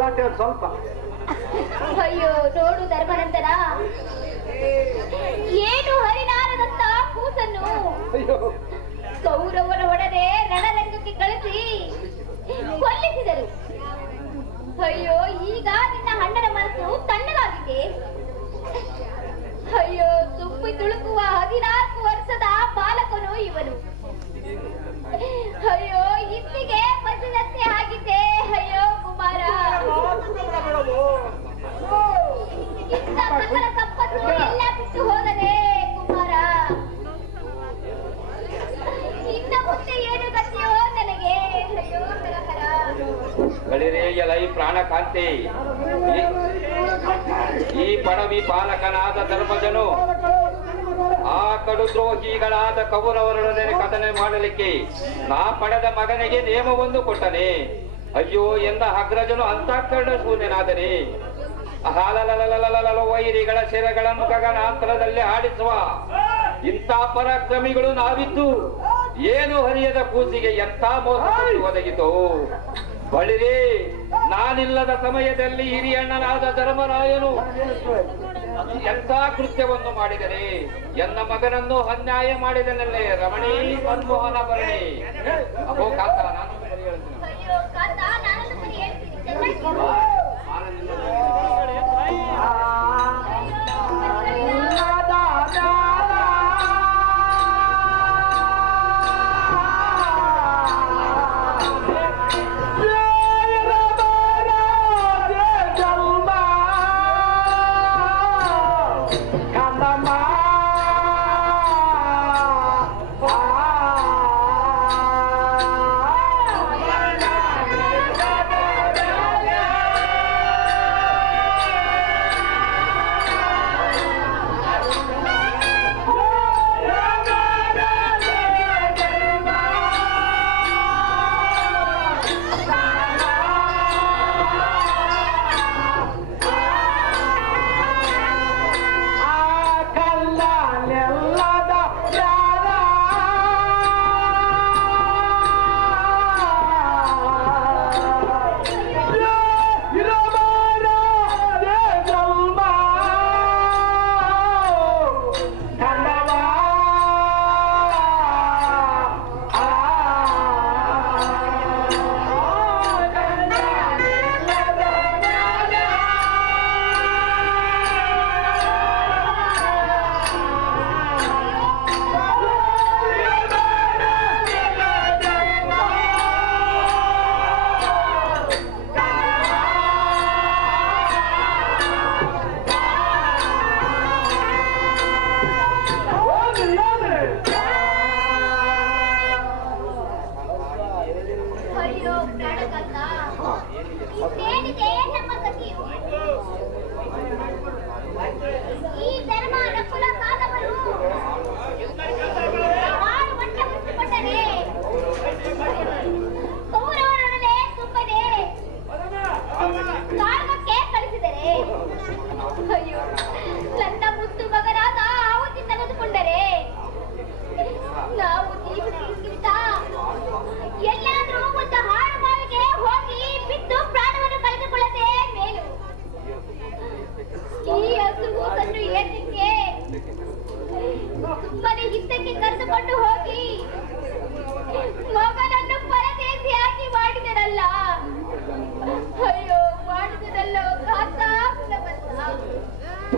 ಗಲಾಟೆ ಸ್ವಲ್ಪ. ಅಯ್ಯೋ ನೋಡು ಧರ್ಮನಂತರ, ಏನು ಹರಿನಾರದಂತ ಕೂಸನ್ನು ಕೌರವರ ಒಡನೆ ರಣರಂಗಕ್ಕೆ ಕಳಿಸಿ ಕೊಲ್ಲಿಸಿದರು. ಅಯ್ಯೋ ಈಗ ನಿನ್ನ ಅಣ್ಣನ ಮನಸ್ಸು ತಣ್ಣಗಾಗಿದೆ. ಅಯ್ಯೋ ತುಂಬಿ ತುಳುಕುವ 14 ವರ್ಷದ ಬಾಲಕನು ಇವನು. ಅಯ್ಯೋ ಇಲ್ಲಿಗೆ ಬಸಿದಂತೆ ಆಗಿದೆ. ಅಯ್ಯೋ ಕುಮಾರ, ಇಂಥ ಸಕಲ ಸಂಪತ್ತು ಎಲ್ಲ ಬಿಟ್ಟು ಹೋದನೆ ಕುಮಾರ. ಇನ್ನ ಮುಂದೆ ಏನು ಗತಿಯೋ ನನಗೆ. ಅಯ್ಯೋ ಹರಹರ. ಗಳಿರೇ ಎಲೈ ಪ್ರಾಣಕಾಂತಿ, ಈ ಪಡವಿ ಪಾಲಕನಾದ ಧರ್ಮಜನು ಆ ಕಡುದ್ರೋಹಿಗಳಾದ ಕೌರವರೊಡನೆ ಕದನ ಮಾಡಲಿಕ್ಕೆ ನಾ ಪಡೆದ ಮಗನಿಗೆ ನೇಮವೊಂದು ಕೊಟ್ಟನೆ. ಅಯ್ಯೋ ಎಂದ ಅಗ್ರಜನು ಅಂತಃಕರಣ ಶೂನ್ಯನಾದನೆ. ವೈರಿಗಳ ಶಿರಗಳನ್ನು ಗಗನಾಂತರದಲ್ಲಿ ಆಡಿಸುವ ಇಂಥ ಪರಾಕ್ರಮಿಗಳು ನಾವಿದ್ದು ಏನು ಹರಿಯದ ಕೂಸಿಗೆ ಎಂಥ ಮೋಸ ಒದಗಿತು. ಬಳಿರೇ, ನಾನಿಲ್ಲದ ಸಮಯದಲ್ಲಿ ಹಿರಿಯಣ್ಣನಾದ ಧರ್ಮರಾಯನು ಎಂಥ ಕೃತ್ಯವನ್ನು ಮಾಡಿದರೆ ಎನ್ನ ಮಗನನ್ನು ಅನ್ಯಾಯ ಮಾಡಿದನಲ್ಲೇ ರಮಣಿ ಮನ್ಮೋಹನ ಭರಣಿ. ಅಹೋ ಕಾತ, ನಾನು ಹೇಳ್ತೀನಿ. ಅಯ್ಯೋ ಕಾಂತ, ನಾನೊಂದು ಸರಿ ಹೇಳ್ತೀನಿ.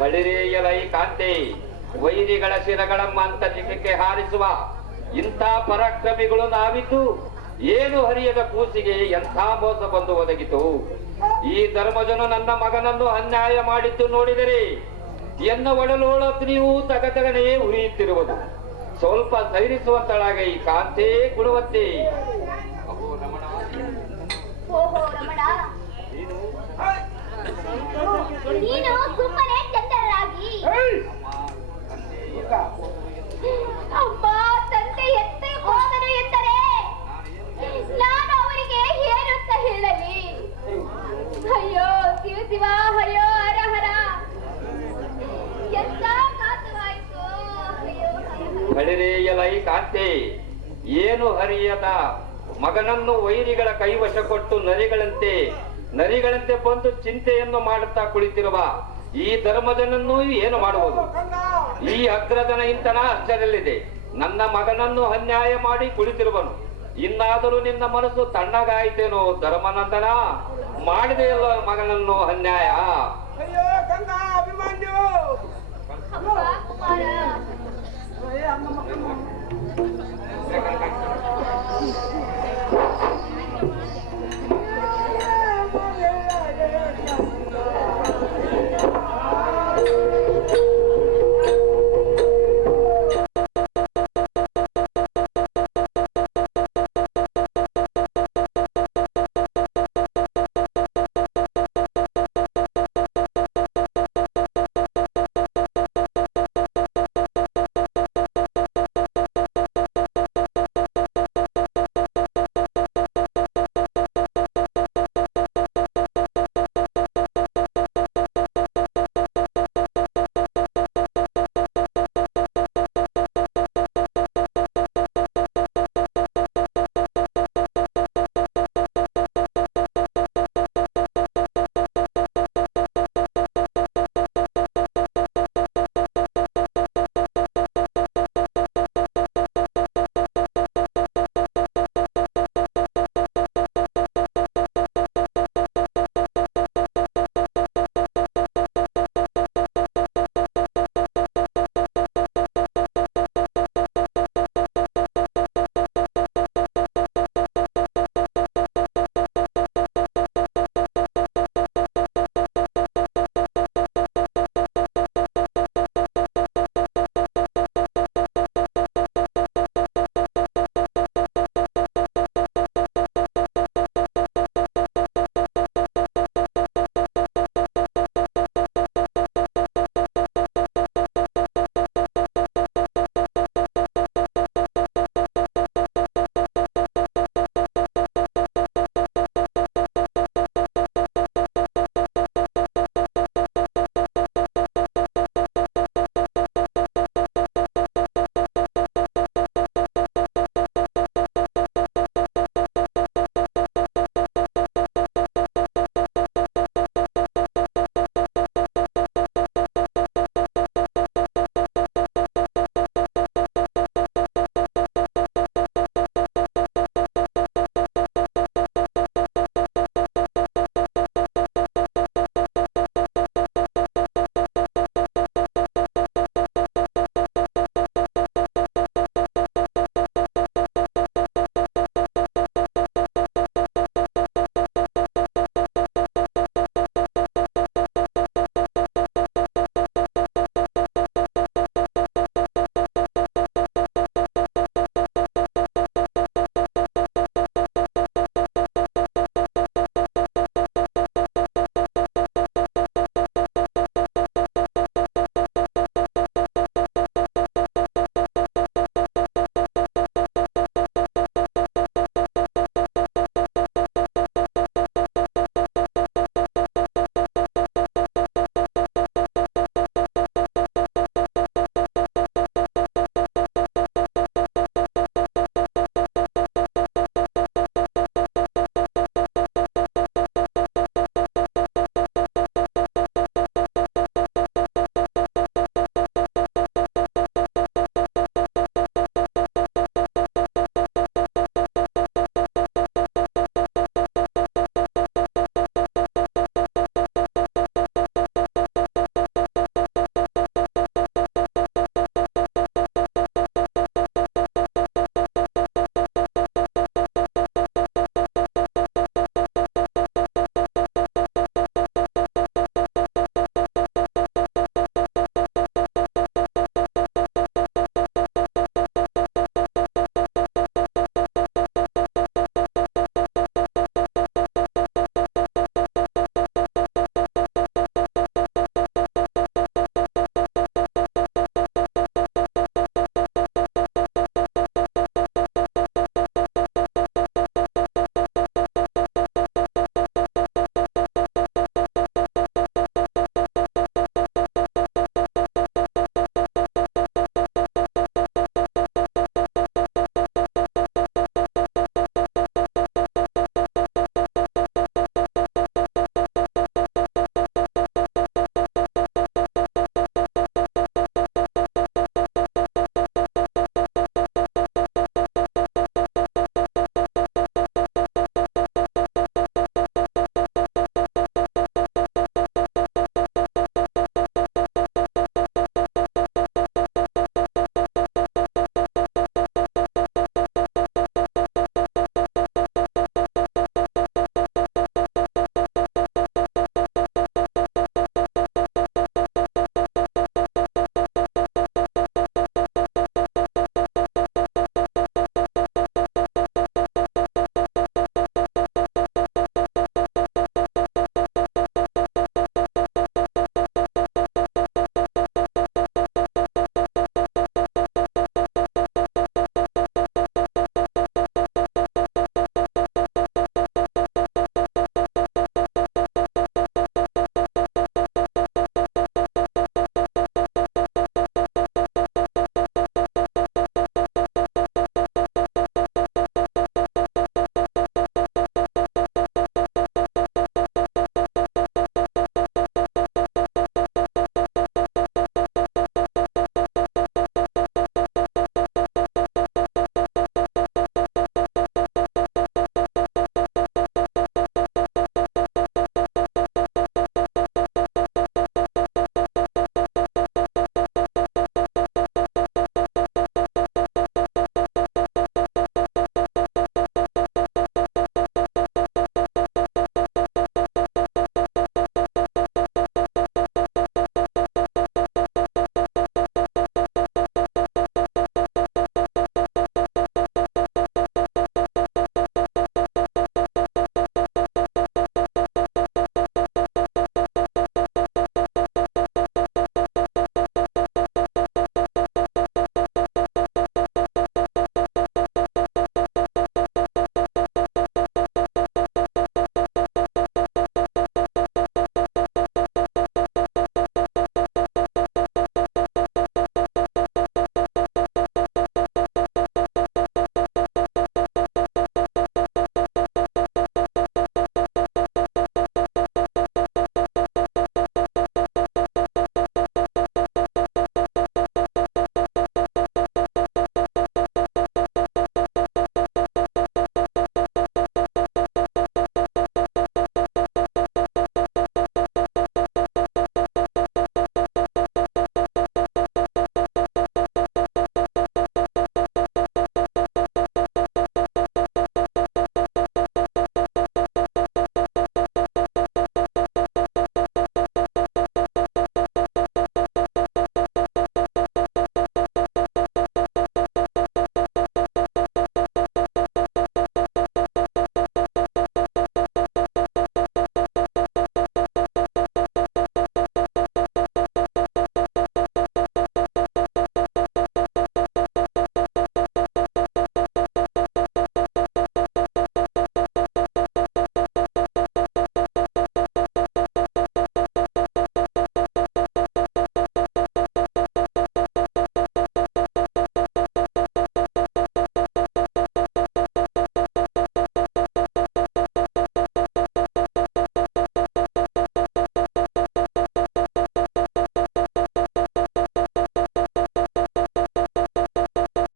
ಬಳಿರೇಯಲೈ ಕಾಂತೆ, ವೈರಿಗಳ ಶಿರಗಳಮ್ಮ ಅಂತರಿಕ್ಷಕ್ಕೆ ಹಾರಿಸುವ ಇಂಥ ಪರಾಕ್ರಮಿಗಳು ನಾವಿದ್ದು ಏನು ಹರಿಯದ ಕೂಸಿಗೆ ಎಂಥ ಮೋಸ ಬಂದು ಒದಗಿತು. ಈ ಧರ್ಮಜನು ನನ್ನ ಮಗನನ್ನು ಅನ್ಯಾಯ ಮಾಡಿದ್ದು ನೋಡಿದರೆ ಎನ್ನ ಒಡಲೋಳತ್ನಿಯೂ ತಗತಗನೇ ಉರಿಯುತ್ತಿರುವುದು. ಸ್ವಲ್ಪ ಧೈರ್ಯಿಸುವಂತಳಾಗ ಈ ಕಾಂತೆ ಗುಣವತ್ತೆ. ನೀನು ಸುಮ್ಮನೆ ಚಂದರಾಗಿ ಅಮ್ಮ ತಂದೆ ಎತ್ತೆ ಹೋದರು ಎಂದರೆ ನಾನು ಅವರಿಗೆ ಏನಂತ ಹೇಳಲಿ? ಅಯ್ಯೋ ಶಿವ ಶಿವ, ಅಯ್ಯೋ ಹರ ಹರ, ಎಂತ ಘಾತವಾಯಿತು. ಬಳಿರೇಯಲೈ ಕಾಂತೆ, ಏನು ಹರಿಯದ ಮಗನನ್ನು ವೈರಿಗಳ ಕೈವಶ ಕೊಟ್ಟು ನರಿಗಳಂತೆ ನರಿಗಳಂತೆ ಬಂದು ಚಿಂತೆಯನ್ನು ಮಾಡುತ್ತಾ ಕುಳಿತಿರುವ ಈ ಧರ್ಮಜನನ್ನು ಏನು ಮಾಡುವುದು? ಈ ಅಗ್ರಜನ ಇಂತನ ಅಷ್ಟರಲ್ಲಿದೆ. ನನ್ನ ಮಗನನ್ನು ಅನ್ಯಾಯ ಮಾಡಿ ಕುಳಿತಿರುವನು. ಇನ್ನಾದರೂ ನಿನ್ನ ಮನಸ್ಸು ತಣ್ಣಗಾಯಿತೇನೋ ಧರ್ಮನಂದನ? ಮಾಡಿದೆಯಲ್ಲ ಮಗನನ್ನು ಅನ್ಯಾಯ. ಅಪ್ಪ ಕುಮಾರ